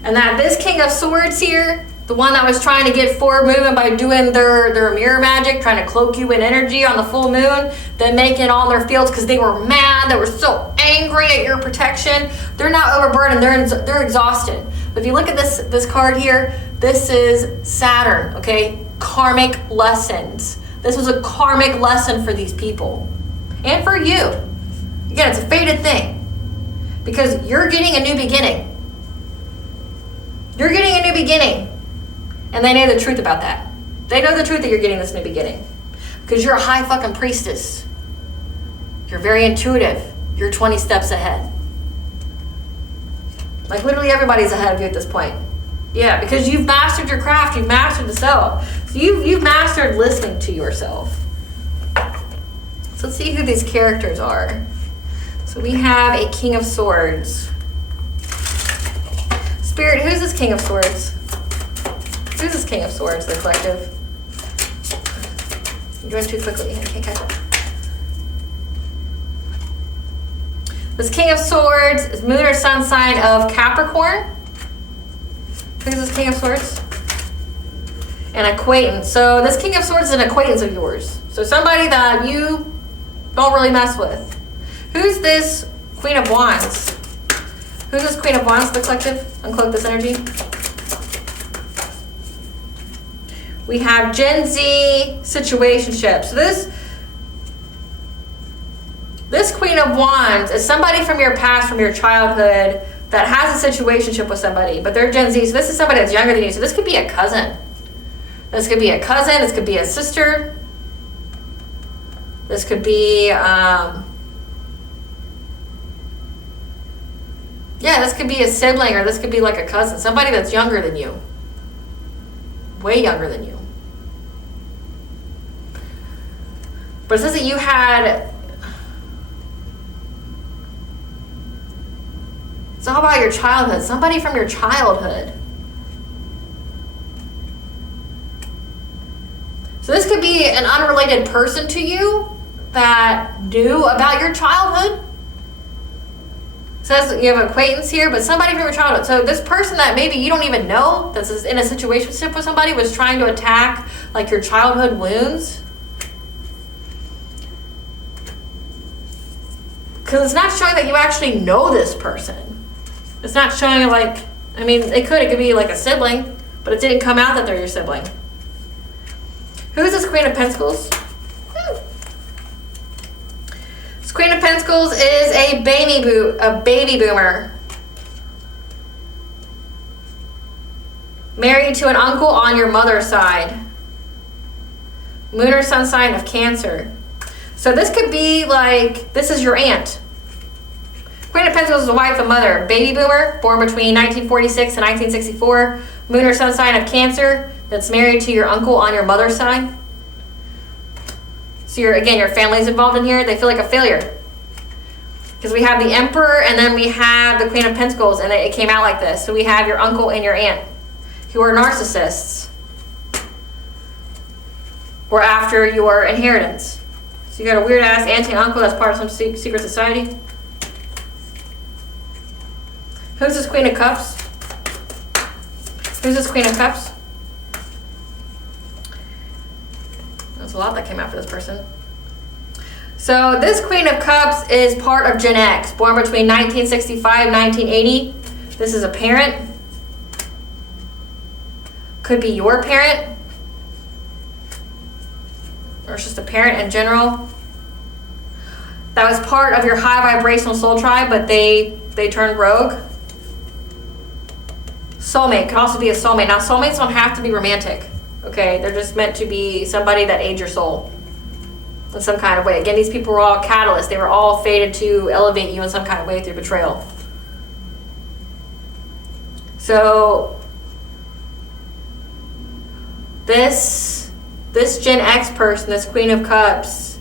And that this King of Swords here, the one that was trying to get forward movement by doing their mirror magic, trying to cloak you in energy on the full moon, then making all their fields because they were mad, they were so angry at your protection. They're not overburdened, they're exhausted. But if you look at this card here, this is Saturn, okay? Karmic lessons. This was a karmic lesson for these people. And for you. Again, it's a fated thing. Because you're getting a new beginning. You're getting a new beginning. And they know the truth about that. They know the truth that you're getting this new beginning. Because you're a high fucking priestess. You're very intuitive. You're 20 steps ahead. Like literally everybody's ahead of you at this point. Yeah, because you've mastered your craft. You've mastered the self. So you've mastered listening to yourself. So let's see who these characters are. So we have a King of Swords. Spirit, who's this King of Swords? Who's this King of Swords, the collective? You're doing too quickly. I can't catch up. This King of Swords is moon or sun sign of Capricorn. Who's this King of Swords? An acquaintance. So this King of Swords is an acquaintance of yours. So somebody that you don't really mess with. Who's this Queen of Wands? Who's this Queen of Wands, the collective? Uncloak this energy. We have Gen Z situationship. So this Queen of Wands is somebody from your past, from your childhood, that has a situationship with somebody, but they're Gen Z. So this is somebody that's younger than you. So this could be a cousin. This could be a cousin. This could be a sister. This could be, this could be a sibling, or this could be like a cousin. Somebody that's younger than you. Way younger than you. But it says that you had... It's all about your childhood. Somebody from your childhood. So this could be an unrelated person to you that knew about your childhood. It says that you have an acquaintance here, but somebody from your childhood. So this person that maybe you don't even know, that's in a situationship with somebody, was trying to attack like your childhood wounds. Because it's not showing that you actually know this person. It's not showing like, I mean, it could be like a sibling, but it didn't come out that they're your sibling. Who is this Queen of Pentacles? This Queen of Pentacles is a baby boomer. Married to an uncle on your mother's side. Moon or sun sign of Cancer. So this could be like, this is your aunt. Queen of Pentacles is a wife and mother. Baby boomer, born between 1946 and 1964. Moon or sun sign of Cancer, that's married to your uncle on your mother's side. So your family's involved in here. They feel like a failure. Because we have the Emperor and then we have the Queen of Pentacles, and it came out like this. So we have your uncle and your aunt, who are narcissists. Or after your inheritance. So you got a weird ass auntie and uncle that's part of some secret society. Who's this Queen of Cups? Who's this Queen of Cups? That's a lot that came out for this person. So this Queen of Cups is part of Gen X, born between 1965 and 1980. This is a parent. Could be your parent. Or it's just a parent in general. That was part of your high vibrational soul tribe, but they turned rogue. Soulmate could also be a soulmate. Now, soulmates don't have to be romantic, okay? They're just meant to be somebody that aids your soul in some kind of way. Again, these people were all catalysts. They were all fated to elevate you in some kind of way through betrayal. So, this Gen X person, this Queen of Cups,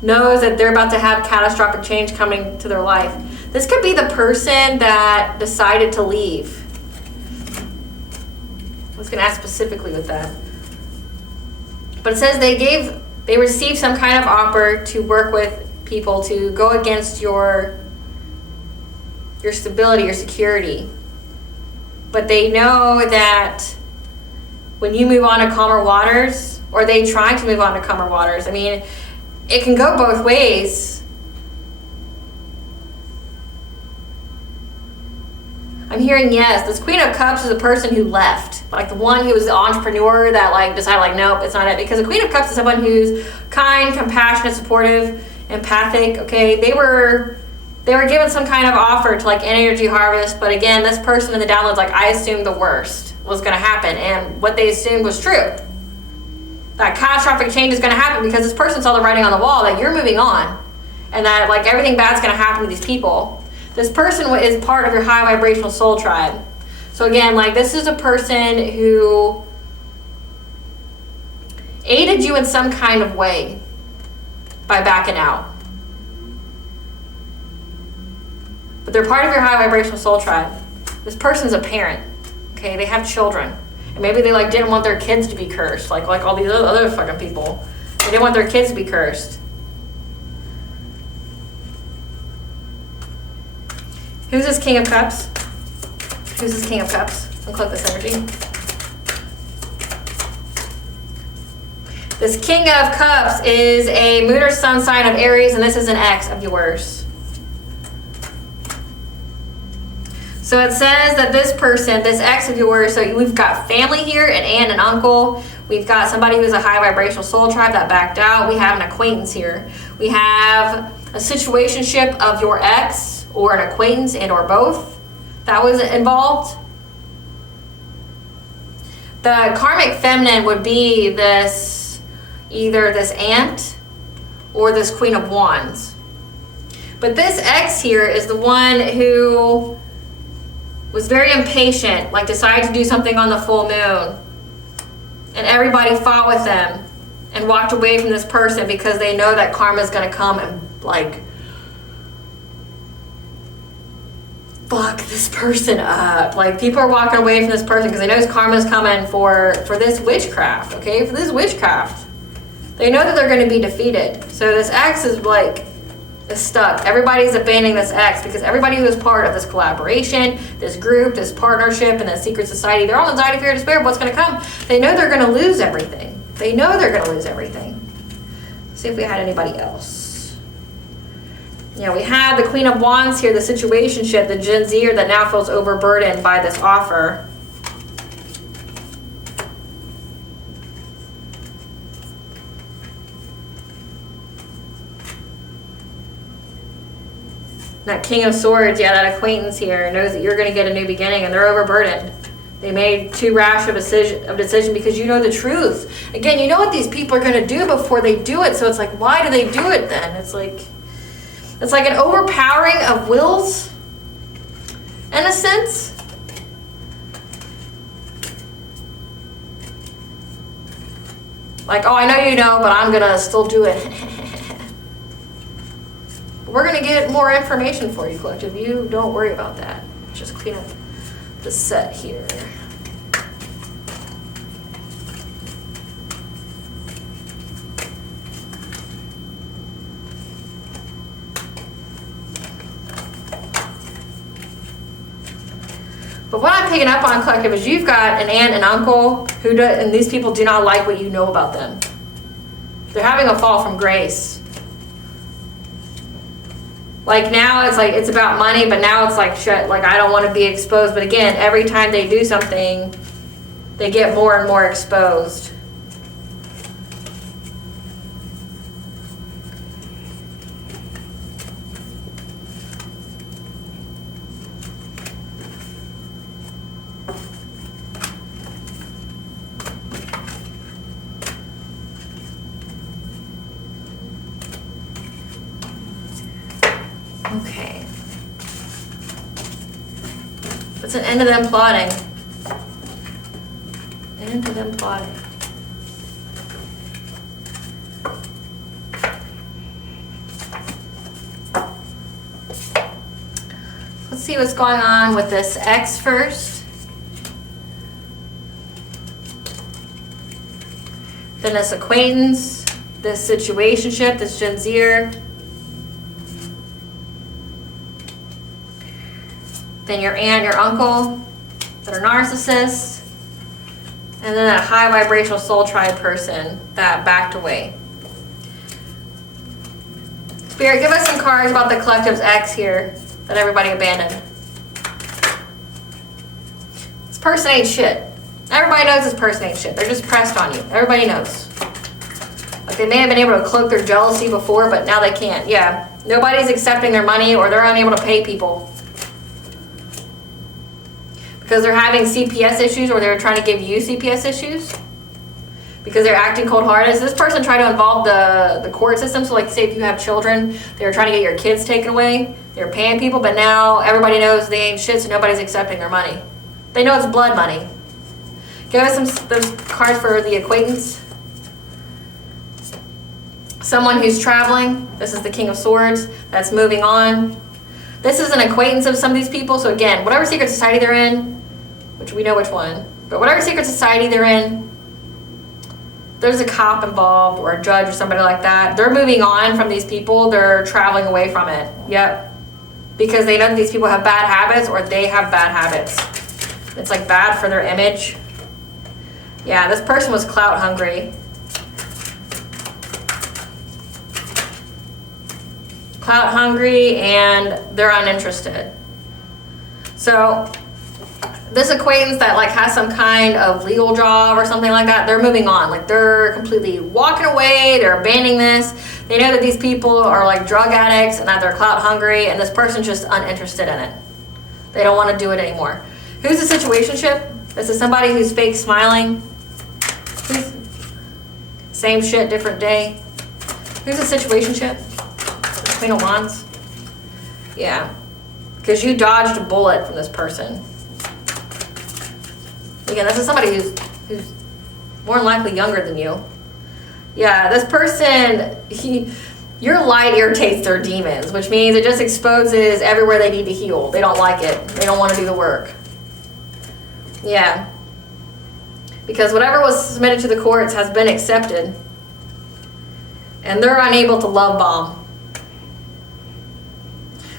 knows that they're about to have catastrophic change coming to their life. This could be the person that decided to leave. I was going to ask specifically with that. But it says they received some kind of offer to work with people to go against your stability, your security. But they know that when you move on to calmer waters, or they try to move on to calmer waters, I mean, it can go both ways. I'm hearing yes. This Queen of Cups is a person who left. Like the one who was the entrepreneur that like decided like, nope, it's not it. Because the Queen of Cups is someone who's kind, compassionate, supportive, empathic. Okay, they were given some kind of offer to like an energy harvest. But again, this person in the download's like, I assumed the worst was going to happen. And what they assumed was true. That catastrophic change is going to happen because this person saw the writing on the wall that you're moving on. And that like everything bad's going to happen to these people. This person is part of your high vibrational soul tribe. So again, like this is a person who aided you in some kind of way by backing out. But they're part of your high vibrational soul tribe. This person's a parent. Okay, they have children. And maybe they like didn't want their kids to be cursed, like all these other fucking people. They didn't want their kids to be cursed. Who's this King of Cups? Who's this King of Cups? I'll click this energy. This King of Cups is a moon or sun sign of Aries, and this is an ex of yours. So it says that this person, this ex of yours, so we've got family here, an aunt and uncle. We've got somebody who's a high vibrational soul tribe that backed out. We have an acquaintance here. We have a situationship of your ex or an acquaintance and or both that was involved. The karmic feminine would be this, either this aunt or this Queen of Wands. But this ex here is the one who was very impatient, like decided to do something on the full moon. And everybody fought with them and walked away from this person because they know that karma is going to come and like fuck this person up. Like people are walking away from this person because they know karma is coming for this witchcraft, okay? For this witchcraft. They know that they're going to be defeated. So this ex is like, is stuck. Everybody's abandoning this ex because everybody who is part of this collaboration, this group, this partnership, and this secret society, they're all anxiety, fear, despair of what's going to come. They know they're going to lose everything. They know they're going to lose everything. Let's see if we had anybody else. Yeah, we had the Queen of Wands here, the situationship, the Gen Zer that now feels overburdened by this offer. That King of Swords, yeah, that acquaintance here knows that you're going to get a new beginning and they're overburdened. They made too rash of a decision because you know the truth. Again, you know what these people are going to do before they do it. So it's like, why do they do it then? It's like an overpowering of wills in a sense. Like, oh, I know you know, but I'm going to still do it. We're going to get more information for you, collective. You don't worry about that. Just clean up the set here. But what I'm picking up on, collective, is you've got an aunt and uncle who do, and these people do not like what you know about them. They're having a fall from grace. Like now it's like it's about money, but now it's like shit, like I don't want to be exposed. But again, every time they do something, they get more and more exposed. Okay. It's an end to them plotting. End to them plotting. Let's see what's going on with this ex first. Then this acquaintance, this situationship, this Gen Zer. Then your aunt, your uncle that are narcissists, and then that high vibrational soul tribe person that backed away. Spirit, give us some cards about the collective's ex here that everybody abandoned. This person ain't shit. Everybody knows this person ain't shit. They're just pressed on you. Everybody knows. Like they may have been able to cloak their jealousy before, but now they can't. Yeah, nobody's accepting their money or they're unable to pay people. Because they're having CPS issues or they're trying to give you CPS issues. Because they're acting cold-hearted. So this person tried to involve the court system. So like say if you have children, they were trying to get your kids taken away. They were paying people, but now everybody knows they ain't shit, so nobody's accepting their money. They know it's blood money. Give us those cards for the acquaintance. Someone who's traveling. This is the King of Swords. That's moving on. This is an acquaintance of some of these people. So again, whatever secret society they're in, which we know which one, but whatever secret society they're in, there's a cop involved or a judge or somebody like that. They're moving on from these people. They're traveling away from it. Yep. Because they know that these people have bad habits or they have bad habits. It's like bad for their image. Yeah, this person was clout hungry. And they're uninterested. So this acquaintance that like has some kind of legal job or something like that, they're moving on. Like they're completely walking away, they're abandoning this. They know that these people are like drug addicts and that they're clout hungry, and this person's just uninterested in it. They don't want to do it anymore. Who's the situationship? This is somebody who's fake smiling. Same shit, different day. Who's the situationship? The Queen of Wands. Yeah. Because you dodged a bullet from this person. Again, this is somebody who's more than likely younger than you. Yeah, this person, your light irritates their demons, which means it just exposes everywhere they need to heal. They don't like it. They don't want to do the work. Yeah. Because whatever was submitted to the courts has been accepted. And they're unable to love bomb.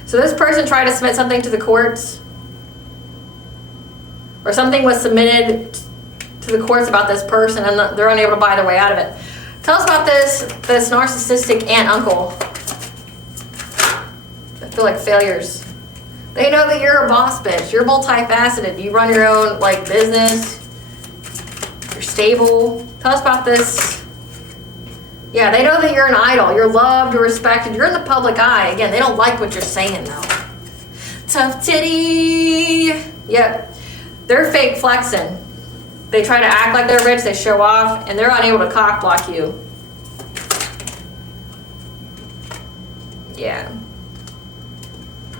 So this person tried to submit something to the courts, or something was submitted to the courts about this person, and they're unable to buy their way out of it. Tell us about this narcissistic aunt uncle. I feel like failures. They know that you're a boss bitch. You're multifaceted. You run your own like business. You're stable. Tell us about this. Yeah, they know that you're an idol. You're loved, you're respected. You're in the public eye. Again, they don't like what you're saying though. Tough titty. Yep. They're fake flexing. They try to act like they're rich, they show off, and they're unable to cock block you. Yeah.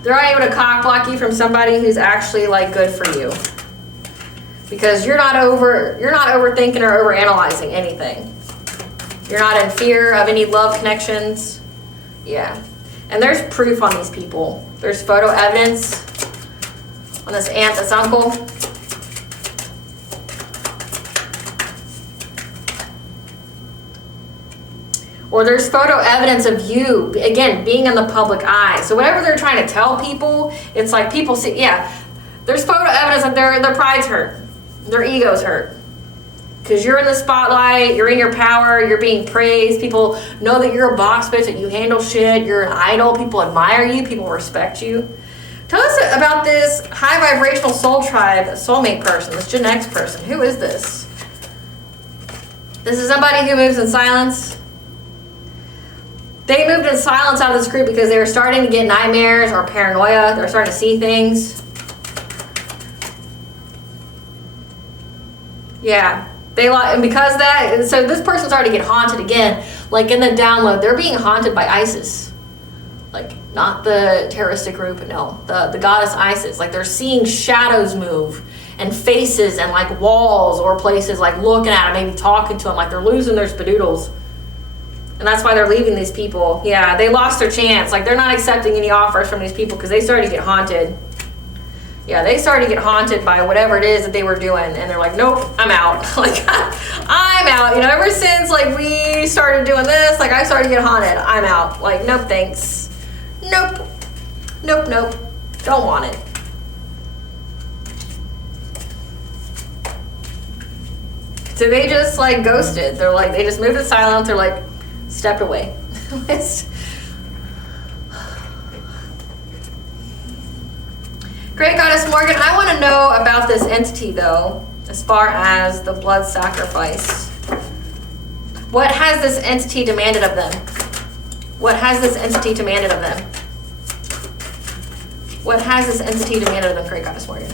They're unable to cock block you from somebody who's actually like good for you. Because you're not overthinking or overanalyzing anything. You're not in fear of any love connections. Yeah. And there's proof on these people. There's photo evidence on this aunt, this uncle. Or there's photo evidence of you, again, being in the public eye. So whatever they're trying to tell people, it's like people see, yeah, there's photo evidence that their pride's hurt. Their ego's hurt. Because you're in the spotlight, you're in your power, you're being praised. People know that you're a boss bitch, that you handle shit, you're an idol, people admire you, people respect you. Tell us about this high vibrational soul tribe, soulmate person, this Gen X person. Who is this? This is somebody who moves in silence. They moved in silence out of this group because they were starting to get nightmares or paranoia. They were starting to see things. Yeah. And because of that, so this person's already get haunted again. Like in the download, they're being haunted by ISIS. Like not the terroristic group, no. The goddess ISIS. Like they're seeing shadows move and faces and like walls or places like looking at them, maybe talking to them, like they're losing their spadoodles. And that's why they're leaving these people. Yeah, they lost their chance. Like they're not accepting any offers from these people because they started to get haunted. Yeah, they started to get haunted by whatever it is that they were doing. And they're like, nope, I'm out. Like, I'm out. You know, ever since like we started doing this, like I started to get haunted. I'm out. Like, nope, thanks. Nope. Nope, nope. Don't want it. So they just like ghosted. They're like, they just moved in silence. They're like, stepped away. Great Goddess Morgan, I want to know about this entity though, as far as the blood sacrifice. What has this entity demanded of them? What has this entity demanded of them? What has this entity demanded of them, Great Goddess Morgan?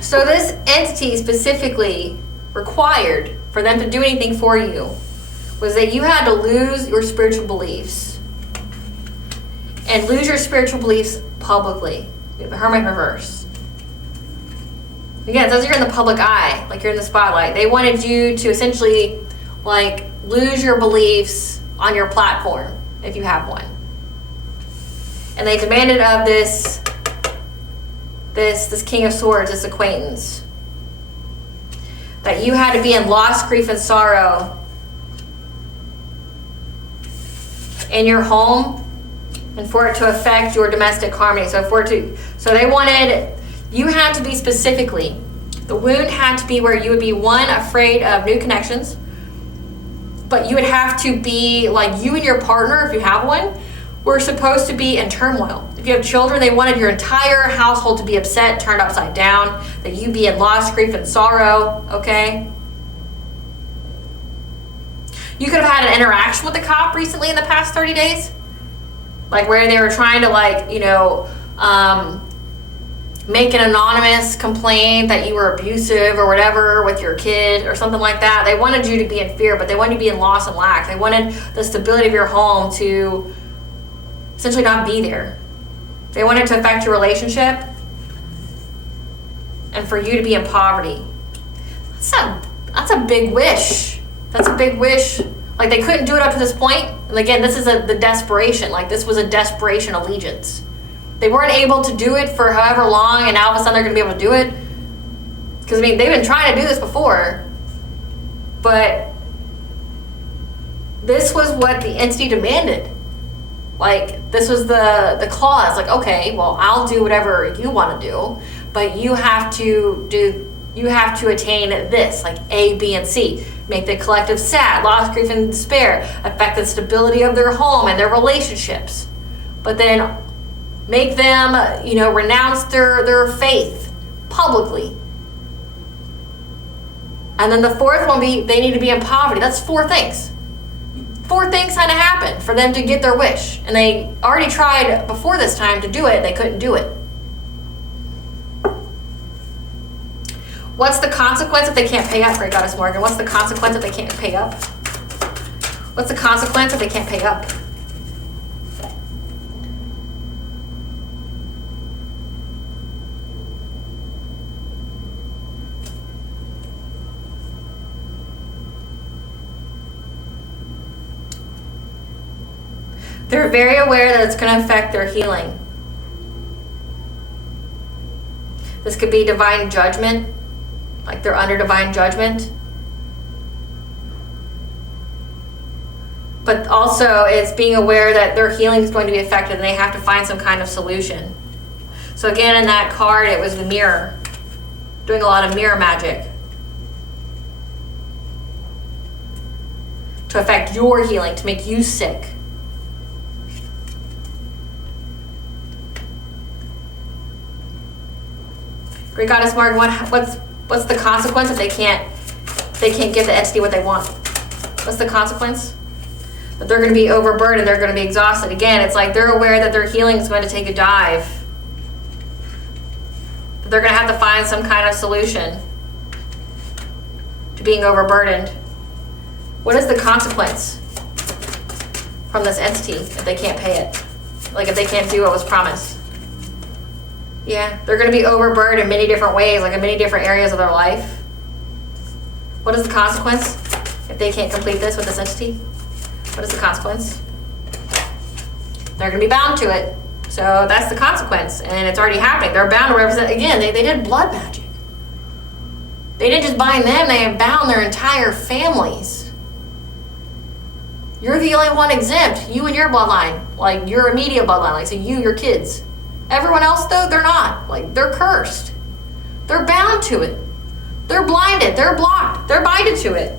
So this entity specifically required for them to do anything for you was that you had to lose your spiritual beliefs. And lose your spiritual beliefs publicly. We have the Hermit reverse. Again, it says you're in the public eye, like you're in the spotlight. They wanted you to essentially like lose your beliefs on your platform, if you have one. And they demanded of this King of Swords, this acquaintance, that you had to be in loss, grief, and sorrow in your home and for it to affect your domestic harmony. So they wanted, you had to be specifically, the wound had to be where you would be, one, afraid of new connections, but you would have to be like, you and your partner, if you have one, were supposed to be in turmoil. If you have children, they wanted your entire household to be upset, turned upside down, that you be in loss, grief, and sorrow, okay? You could have had an interaction with the cop recently in the past 30 days, like where they were trying to, like, you know, make an anonymous complaint that you were abusive or whatever with your kid or something like that. They wanted you to be in fear, but they wanted you to be in loss and lack. They wanted the stability of your home to essentially not be there. They wanted to affect your relationship and for you to be in poverty. That's a big wish. That's a big wish. Like, they couldn't do it up to this point. And again, this is the desperation. Like, this was a desperation allegiance. They weren't able to do it for however long, and now all of a sudden they're going to be able to do it. Because, I mean, they've been trying to do this before. But this was what the entity demanded. Like, this was the clause. Like, okay, well, I'll do whatever you want to do, but you have to attain this, like A, B, and C. Make the collective sad, loss, grief, and despair, affect the stability of their home and their relationships. But then make them, you know, renounce their faith publicly. And then the fourth one they need to be in poverty. That's 4 things. 4 things had to happen for them to get their wish. And they already tried before this time to do it, and they couldn't do it. What's the consequence if they can't pay up, Great Goddess Morgan? What's the consequence if they can't pay up? What's the consequence if they can't pay up? They're very aware that it's going to affect their healing. This could be divine judgment, like they're under divine judgment. But also it's being aware that their healing is going to be affected and they have to find some kind of solution. So again, in that card, it was the mirror, doing a lot of mirror magic to affect your healing, to make you sick. Great Goddess Morgan, what's the consequence if they can't give the entity what they want? What's the consequence? That they're going to be overburdened, they're going to be exhausted. Again, it's like they're aware that their healing is going to take a dive. That they're going to have to find some kind of solution to being overburdened. What is the consequence from this entity if they can't pay it? Like if they can't do what was promised? Yeah, they're going to be overburdened in many different ways, like in many different areas of their life. What is the consequence if they can't complete this with this entity? What is the consequence? They're going to be bound to it. So that's the consequence, and it's already happening. They're bound to represent, again, they did blood magic. They didn't just bind them, they bound their entire families. You're the only one exempt, you and your bloodline, like your immediate bloodline, like so you, your kids. Everyone else, though, they're not. Like, they're cursed. They're bound to it. They're blinded. They're blocked. They're binded to it.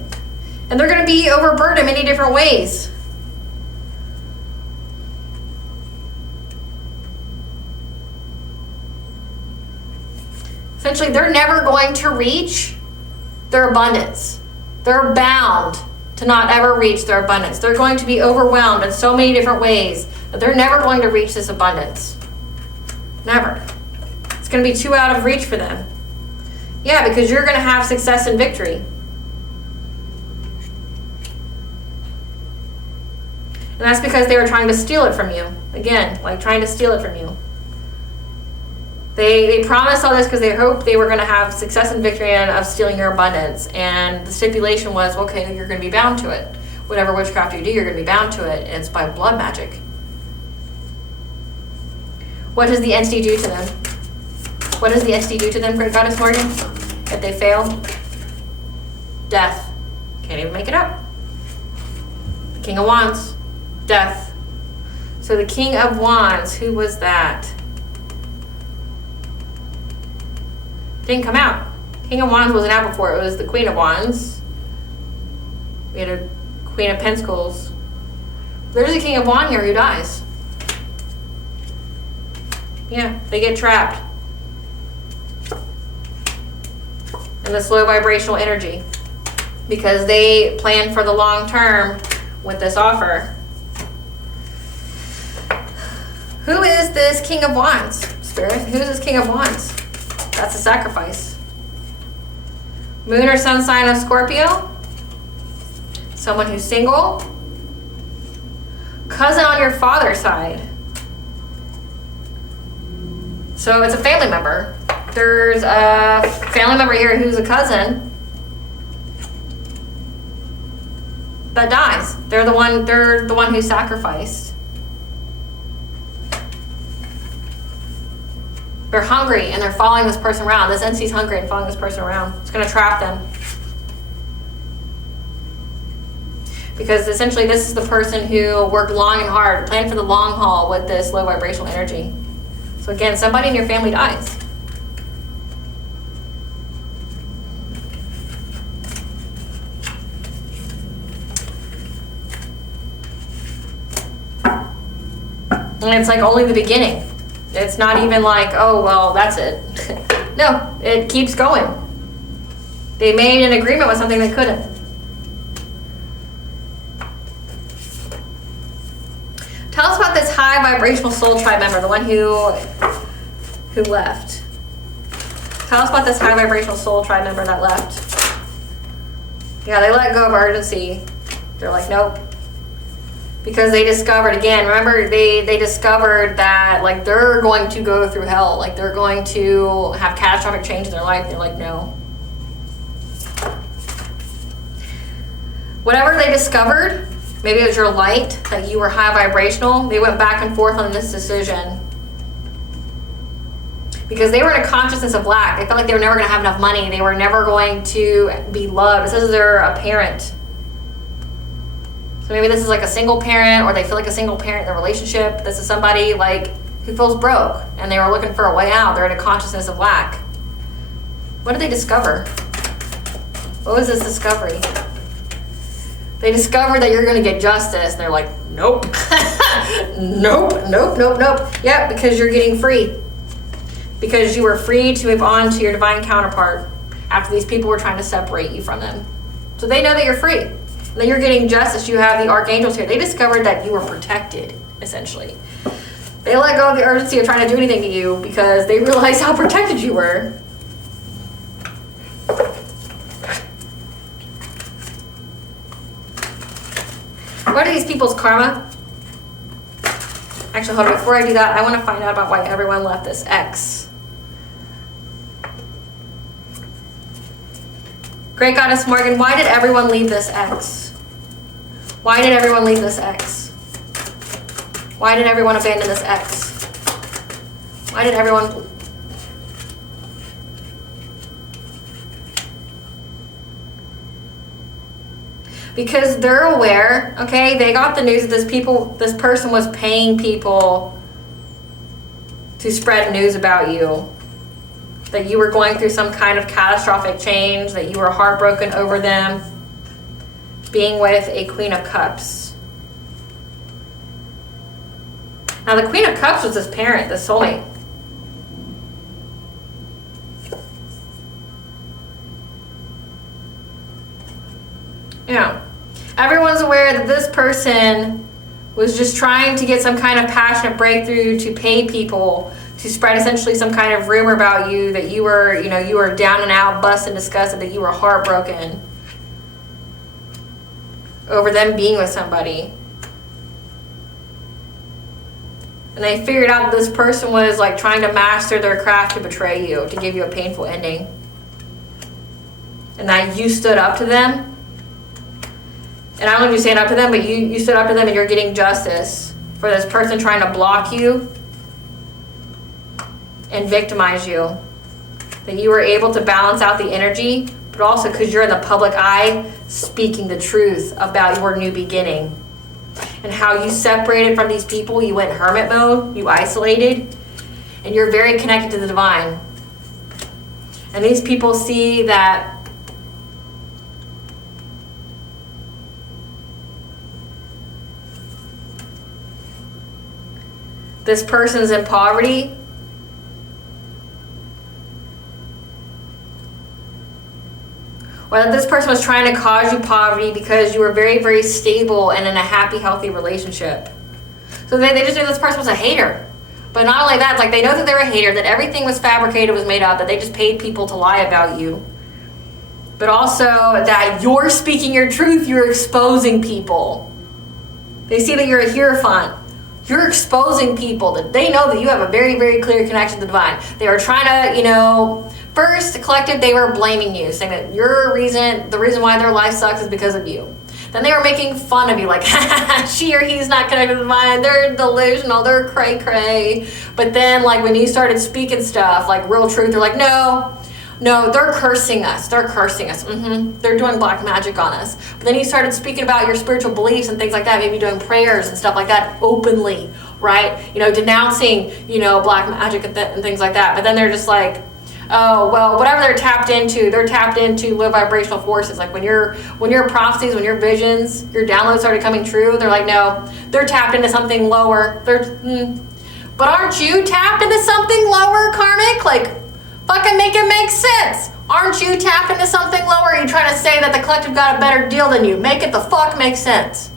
And they're going to be overburdened in many different ways. Essentially, they're never going to reach their abundance. They're bound to not ever reach their abundance. They're going to be overwhelmed in so many different ways that they're never going to reach this abundance. Never. It's going to be too out of reach for them. Yeah, because you're going to have success and victory. And that's because they were trying to steal it from you. Again, like trying to steal it from you. They promised all this because they hoped they were going to have success and victory of stealing your abundance. And the stipulation was, okay, you're going to be bound to it. Whatever witchcraft you do, you're going to be bound to it. And it's by blood magic. What does the entity do to them? What does the entity do to them, Great Goddess Morgan? If they fail? Death. Can't even make it up. The King of Wands. Death. So the King of Wands, who was that? Didn't come out. King of Wands wasn't out before. It was the Queen of Wands. We had a Queen of Pentacles. There's a King of Wands here who dies. Yeah, they get trapped in this low vibrational energy because they plan for the long term with this offer. Who is this King of Wands, Spirit? Who is this King of Wands? That's a sacrifice. Moon or Sun sign of Scorpio. Someone who's single. Cousin on your father's side. So it's a family member. There's a family member here who's a cousin that dies. They're the one who sacrificed. They're hungry and they're following this person around. This entity's hungry and following this person around. It's going to trap them. Because essentially this is the person who worked long and hard, planned for the long haul with this low vibrational energy. So again, somebody in your family dies. And it's like only the beginning. It's not even like, oh, well, that's it. No, it keeps going. They made an agreement with something they couldn't. Tell us about this high vibrational soul tribe member, the one who left. Tell us about this high vibrational soul tribe member that left. Yeah, they let go of urgency. They're like, nope. Because they discovered, again, remember, they discovered that, like, they're going to go through hell. Like, they're going to have catastrophic change in their life. They're like, no. Whatever they discovered, maybe it was your light, that you were high vibrational, they went back and forth on this decision. Because they were in a consciousness of lack. They felt like they were never going to have enough money. They were never going to be loved. It says they're a parent. So maybe this is like a single parent, or they feel like a single parent in their relationship. This is somebody like who feels broke and they were looking for a way out. They're in a consciousness of lack. What did they discover? What was this discovery? They discovered that you're going to get justice. They're like, nope. nope. Yep, because you're getting free. Because you were free to move on to your divine counterpart after these people were trying to separate you from them. So they know that you're free. And then you're getting justice. You have the archangels here. They discovered that you were protected, essentially. They let go of the urgency of trying to do anything to you because they realized how protected you were. What are these people's karma? Actually, hold on. Before I do that, I want to find out about why everyone left this ex. Great Goddess Morgan, why did everyone leave this ex? Why did everyone leave this ex? Why did everyone abandon this ex? Why did everyone... Because they're aware, okay? They got the news that this person was paying people to spread news about you. That you were going through some kind of catastrophic change, that you were heartbroken over them being with a Queen of Cups. Now the Queen of Cups was this parent, this soulmate. Yeah. Everyone's aware that this person was just trying to get some kind of passionate breakthrough to pay people to spread essentially some kind of rumor about you, that you were, you were down and out, busted, disgusted, that you were heartbroken over them being with somebody. And they figured out that this person was like trying to master their craft to betray you, to give you a painful ending. And that you stood up to them. And I don't know if you stand up to them, but you stood up to them and you're getting justice for this person trying to block you and victimize you. That you were able to balance out the energy, but also because you're in the public eye speaking the truth about your new beginning. and how you separated from these people. You went hermit mode, you isolated, and you're very connected to the divine. And these people see that this person's in poverty. Or that this person was trying to cause you poverty because you were very, very stable and in a happy, healthy relationship. So they just knew this person was a hater. But not only that, it's like they know that they're a hater, that everything was fabricated, was made up, that they just paid people to lie about you. But also that you're speaking your truth, you're exposing people. They see that you're a hierophant. You're exposing people, that they know that you have a very, very clear connection to the divine. They were trying to, first, the collective, they were blaming you, saying that the reason why their life sucks is because of you. Then they were making fun of you, like, she or he's not connected to the divine, they're delusional, they're cray-cray. But then, like, when you started speaking stuff, like real truth, they're like, no, they're cursing us. They're doing black magic on us. But then you started speaking about your spiritual beliefs and things like that, maybe doing prayers and stuff like that openly, right? Denouncing, black magic and things like that. But then they're just like, oh, well, whatever they're tapped into low vibrational forces. Like when your prophecies, when your visions, your downloads started coming true, they're like, no, they're tapped into something lower. But aren't you tapped into something lower, karmic? Like, fucking make it make sense. Aren't you tapped into something lower? Are you trying to say that the collective got a better deal than you? Make it the fuck make sense.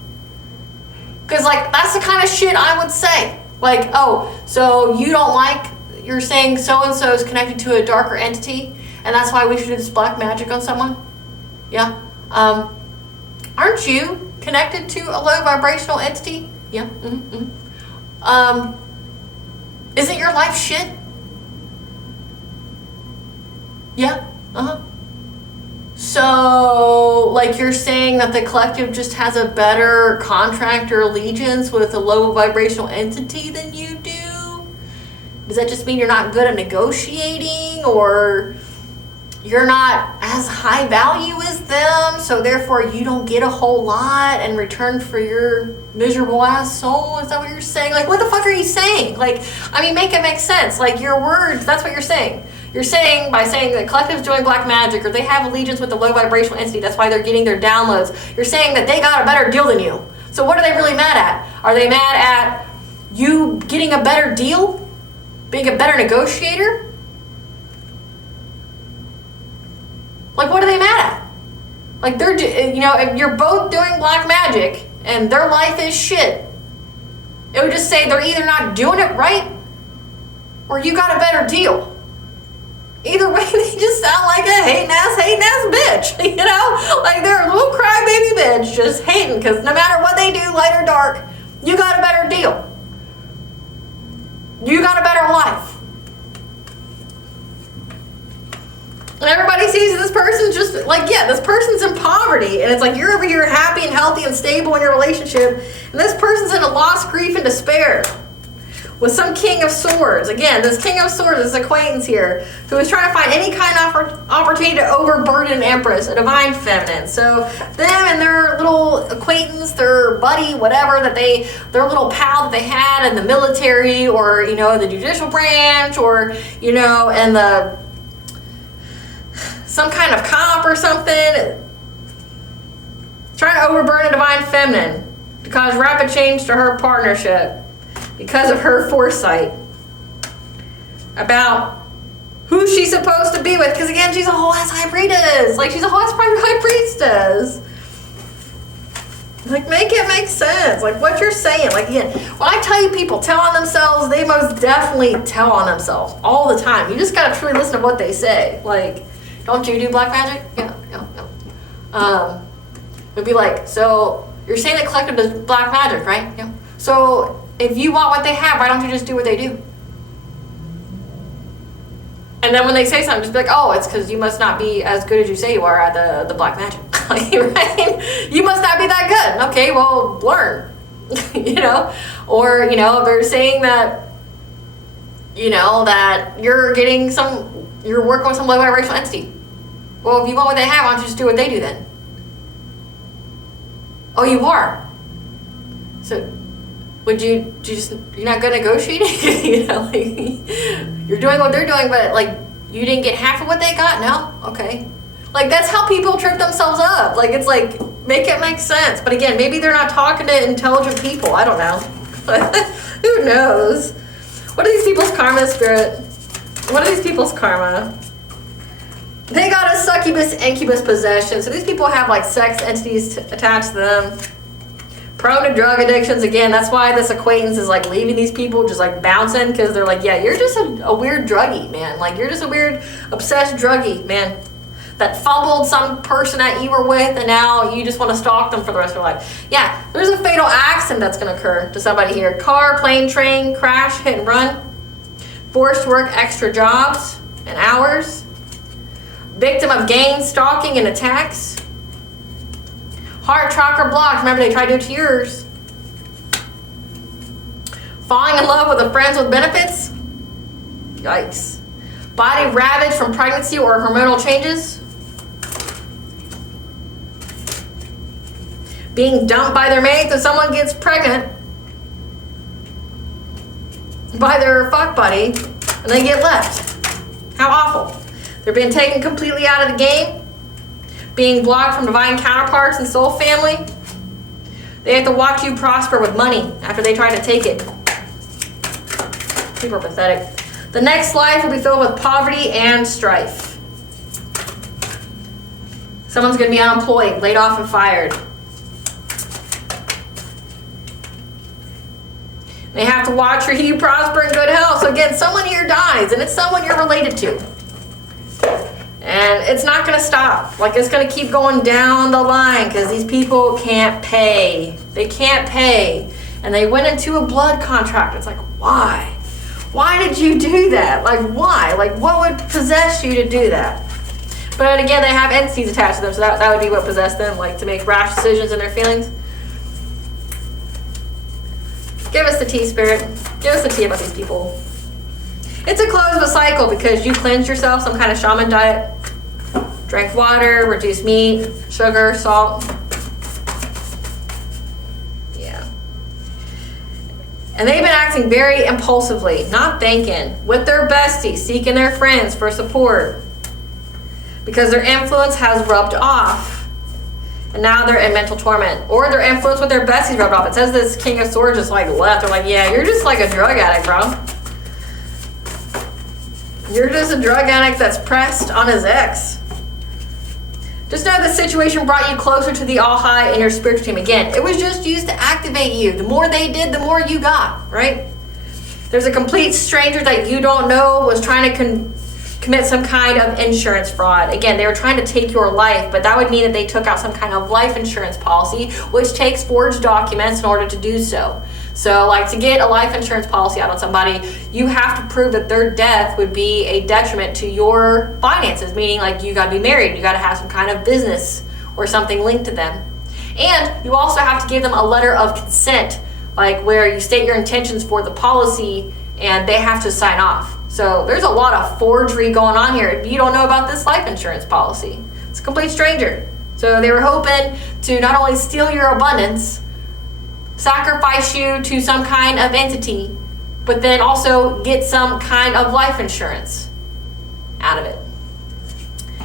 Because, like, that's the kind of shit I would say. Like, oh, so you don't like, you're saying so-and-so is connected to a darker entity, and that's why we should do this black magic on someone? Yeah. Aren't you connected to a low vibrational entity? Yeah. Isn't your life shit? Yeah. So, like, you're saying that the collective just has a better contract or allegiance with a low vibrational entity than you do? Does that just mean you're not good at negotiating, or you're not as high value as them, so therefore you don't get a whole lot in return for your miserable ass soul? Is that what you're saying? Like, what the fuck are you saying? Like, I mean, make it make sense. Like, your words, that's what you're saying. You're saying, by saying that collective's doing black magic, or they have allegiance with the low vibrational entity, that's why they're getting their downloads. You're saying that they got a better deal than you. So what are they really mad at? Are they mad at you getting a better deal? Being a better negotiator? Like, what are they mad at? Like, they're, if you're both doing black magic and their life is shit, it would just say they're either not doing it right or you got a better deal. Either way, they just sound like a hating ass bitch, Like, they're a little crybaby bitch just hating, because no matter what they do, light or dark, you got a better deal. You got a better life. And everybody sees this person's just like, yeah, this person's in poverty. And it's like, you're over here happy and healthy and stable in your relationship. And this person's in a loss, grief, and despair. With some King of Swords. Again, this King of Swords, this acquaintance here, who is trying to find any kind of opportunity to overburden an Empress, a divine feminine. So them and their little acquaintance, their buddy, whatever, their little pal that they had in the military, or, the judicial branch, or, in the some kind of comp or something, trying to overburden a divine feminine to cause rapid change to her partnership, because of her foresight about who she's supposed to be with. Because again, she's a whole ass high priestess. Like, she's a whole ass high priestess. Like, make it make sense. Like, what you're saying. Like, again, when I tell you people tell on themselves, they most definitely tell on themselves all the time. You just gotta truly listen to what they say. Like, don't you do black magic? Yeah. It'd be like, so you're saying that collective does black magic, right? Yeah. So if you want what they have, why don't you just do what they do? And then when they say something, just be like, oh, it's because you must not be as good as you say you are at the black magic. Right? You must not be that good. Okay, well, learn. Or, they're saying that, that you're working with some low vibrational entity. Well, if you want what they have, why don't you just do what they do then? Oh, you are. So would you just, you're not good negotiating? You know, like, you're doing what they're doing, but like you didn't get half of what they got? No? Okay. Like that's how people trip themselves up. Like it's like, make it make sense. But again, maybe they're not talking to intelligent people. I don't know. Who knows? What are these people's karma, Spirit? What are these people's karma? They got a succubus, incubus possession. So these people have like sex entities attached to them. Prone to drug addictions. Again, that's why this acquaintance is like leaving these people just like bouncing, because they're like, yeah, you're just a weird druggie, man. Like you're just a weird obsessed druggie, man, that fumbled some person that you were with and now you just want to stalk them for the rest of your life. Yeah, there's a fatal accident that's going to occur to somebody here. Car, plane, train, crash, hit and run. Forced to work extra jobs and hours. Victim of gang stalking and attacks. Heart chakra blocked. Remember they tried to do it to yours. Falling in love with a friends with benefits. Yikes. Body ravaged from pregnancy or hormonal changes. Being dumped by their mate. If someone gets pregnant by their fuck buddy and they get left. How awful. They're being taken completely out of the game. Being blocked from divine counterparts and soul family. They have to watch you prosper with money after they try to take it. People are pathetic. The next life will be filled with poverty and strife. Someone's going to be unemployed, laid off and fired. They have to watch you prosper in good health. So again, someone here dies, and it's someone you're related to. And it's not going to stop. Like, it's going to keep going down the line because these people can't pay. They can't pay. And they went into a blood contract. It's like, why? Why did you do that? Like, why? Like, what would possess you to do that? But again, they have entities attached to them, so that would be what possessed them, like to make rash decisions in their feelings. Give us the tea, Spirit. Give us the tea about these people. It's a close of a cycle because you cleansed yourself, some kind of shaman diet. Drank water, reduced meat, sugar, salt. Yeah. And they've been acting very impulsively, not thinking, with their besties, seeking their friends for support. Because their influence has rubbed off. And now they're in mental torment. Or their influence with their besties rubbed off. It says this King of Swords just like left. They're like, yeah, you're just like a drug addict, bro. You're just a drug addict that's pressed on his ex. Just know the situation brought you closer to the All-High and your spiritual team. Again, it was just used to activate you. The more they did, the more you got, right? There's a complete stranger that you don't know was trying to commit some kind of insurance fraud. Again, they were trying to take your life, but that would mean that they took out some kind of life insurance policy, which takes forged documents in order to do so. So like to get a life insurance policy out on somebody, you have to prove that their death would be a detriment to your finances, meaning like you got to be married, you got to have some kind of business or something linked to them. And you also have to give them a letter of consent, like where you state your intentions for the policy and they have to sign off. So there's a lot of forgery going on here if you don't know about this life insurance policy. It's a complete stranger. So they were hoping to not only steal your abundance, sacrifice you to some kind of entity, but then also get some kind of life insurance out of it.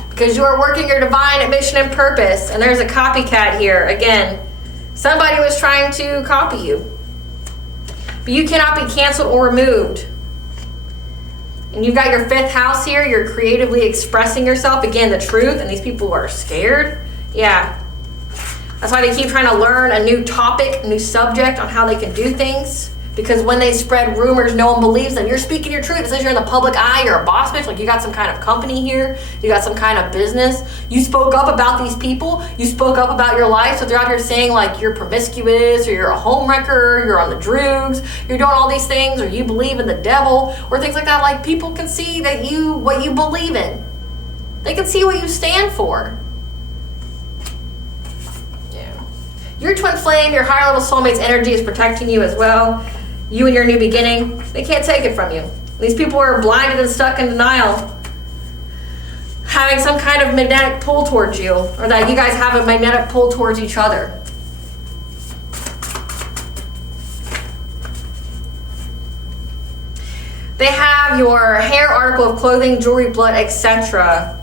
Because you are working your divine mission and purpose, and there's a copycat here. Again, somebody was trying to copy you. But you cannot be canceled or removed. And you've got your 5th house here. You're creatively expressing yourself. Again, the truth, and these people are scared. Yeah. That's why they keep trying to learn a new topic, a new subject on how they can do things. Because when they spread rumors, no one believes them. You're speaking your truth. It says you're in the public eye. You're a boss bitch. Like you got some kind of company here. You got some kind of business. You spoke up about these people. You spoke up about your life. So they're out here saying like you're promiscuous or you're a homewrecker. You're on the drugs. You're doing all these things, or you believe in the devil or things like that. Like people can see that what you believe in. They can see what you stand for. Your twin flame, your higher level soulmate's energy is protecting you as well. You and your new beginning. They can't take it from you. These people are blinded and stuck in denial, having some kind of magnetic pull towards you, or that you guys have a magnetic pull towards each other. They have your hair, article of clothing, jewelry, blood, etc.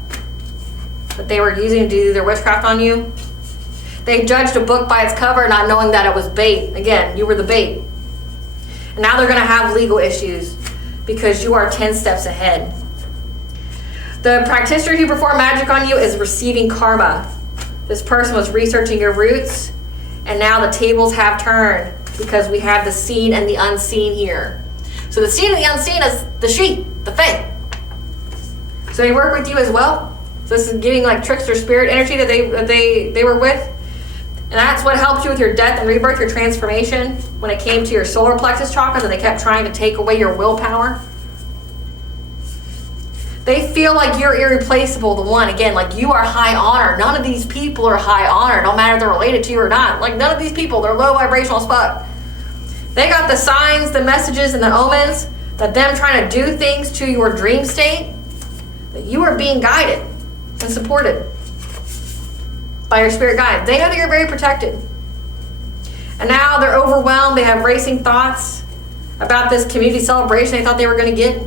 that they were using to do their witchcraft on you. They judged a book by its cover, not knowing that it was bait. Again, you were the bait. And now they're going to have legal issues because you are 10 steps ahead. The practitioner who performed magic on you is receiving karma. This person was researching your roots, and now the tables have turned because we have the seen and the unseen here. So the seen and the unseen is the she, the fae. So they work with you as well. So this is giving like trickster spirit energy that they were with. And that's what helped you with your death and rebirth, your transformation, when it came to your solar plexus chakra, that they kept trying to take away your willpower. They feel like you're irreplaceable, the one. Again, like you are high honor. None of these people are high honor, no matter if they're related to you or not. Like none of these people, they're low vibrational as fuck. They got the signs, the messages, and the omens that them trying to do things to your dream state, that you are being guided and supported by your spirit guide. They know that you're very protected. And now they're overwhelmed. They have racing thoughts about this community celebration they thought they were going to get.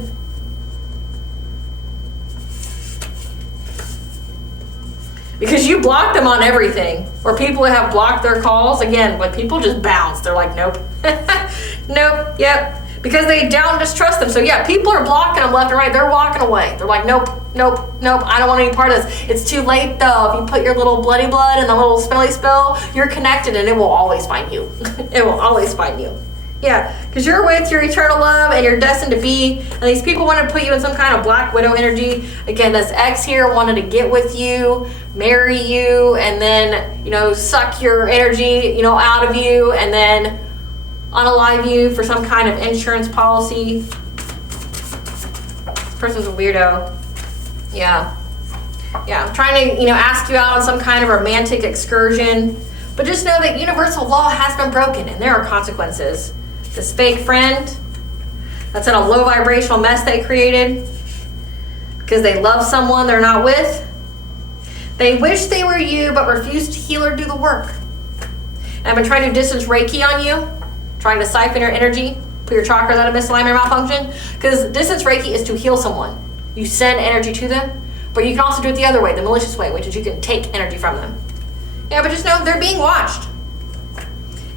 Because you blocked them on everything. Where people have blocked their calls, again, when people just bounce, they're like, nope. Nope, yep. Because they don't distrust them. So yeah, people are blocking them left and right. They're walking away. They're like, nope, nope, nope. I don't want any part of this. It's too late though. If you put your little bloody blood in the little spelly spell, you're connected and it will always find you. It will always find you. Yeah, because you're with your eternal love and you're destined to be. And these people want to put you in some kind of Black Widow energy. Again, this ex here wanted to get with you, marry you, and then, suck your energy, out of you, and then unalive you for some kind of insurance policy. This person's a weirdo. Yeah. Yeah, I'm trying to, ask you out on some kind of romantic excursion. But just know that universal law has been broken and there are consequences. This fake friend that's in a low vibrational mess they created because they love someone they're not with. They wish they were you but refuse to heal or do the work. And I've been trying to distance Reiki on you, trying to siphon your energy, put your chakras out of misalignment or malfunction, because distance Reiki is to heal someone. You send energy to them, but you can also do it the other way, the malicious way, which is you can take energy from them. Yeah, but just know they're being watched.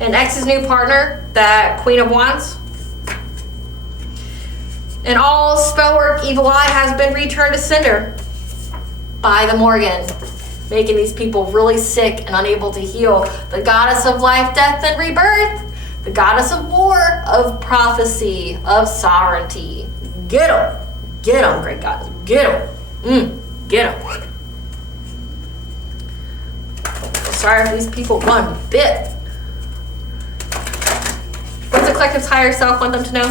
And ex's new partner, that Queen of Wands. And all spell work, evil eye has been returned to sender by the Morgan, making these people really sick and unable to heal. The goddess of life, death, and rebirth. The goddess of war, of prophecy, of sovereignty. Get them. Get them, great goddess. Get them. Get them. Sorry for these people one bit. What's the collective's higher self want them to know?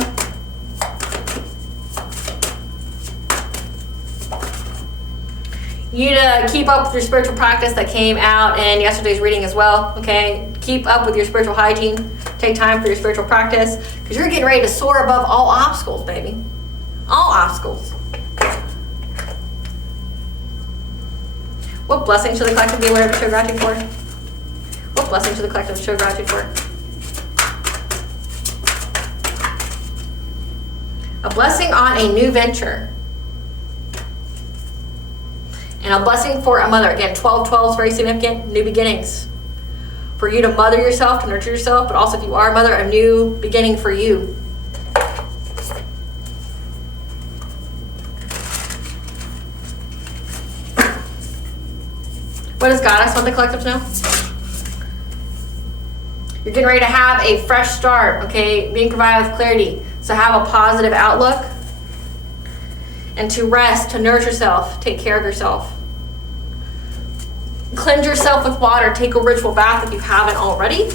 You to keep up with your spiritual practice that came out in yesterday's reading as well, okay? Keep up with your spiritual hygiene. Take time for your spiritual practice because you're getting ready to soar above all obstacles, baby. All obstacles. What blessing should the collective be aware of show gratitude for? What blessing should the collective show gratitude for? A blessing on a new venture. And a blessing for a mother. Again, 12-12 is very significant. New beginnings. For you to mother yourself, to nurture yourself, but also if you are a mother, a new beginning for you. What does Goddess want the collective to know? You're getting ready to have a fresh start, okay? Being provided with clarity. So have a positive outlook. And to rest, to nourish yourself, take care of yourself. Cleanse yourself with water. Take a ritual bath if you haven't already.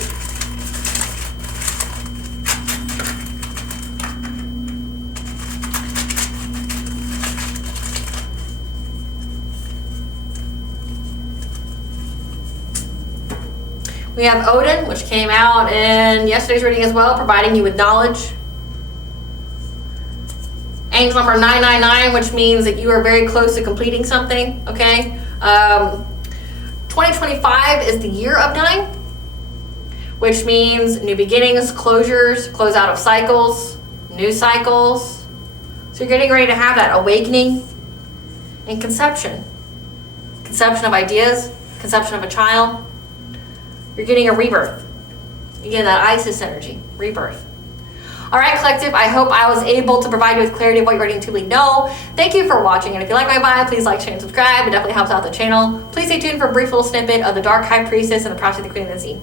We have Odin, which came out in yesterday's reading as well, providing you with knowledge. Angel number 999, which means that you are very close to completing something, okay? 2025 is the year of 9, which means new beginnings, closures, close out of cycles, new cycles, So you're getting ready to have that awakening and conception. Conception of ideas, conception of a child. You're getting a rebirth. Again, that Isis energy, rebirth. All right, collective, I hope I was able to provide you with clarity of what you already intuitively know. Thank you for watching, and if you like my vibe, please like, share, and subscribe. It definitely helps out the channel. Please stay tuned for a brief little snippet of the Dark High Priestess and the Prophecy of the Queen of the Sea.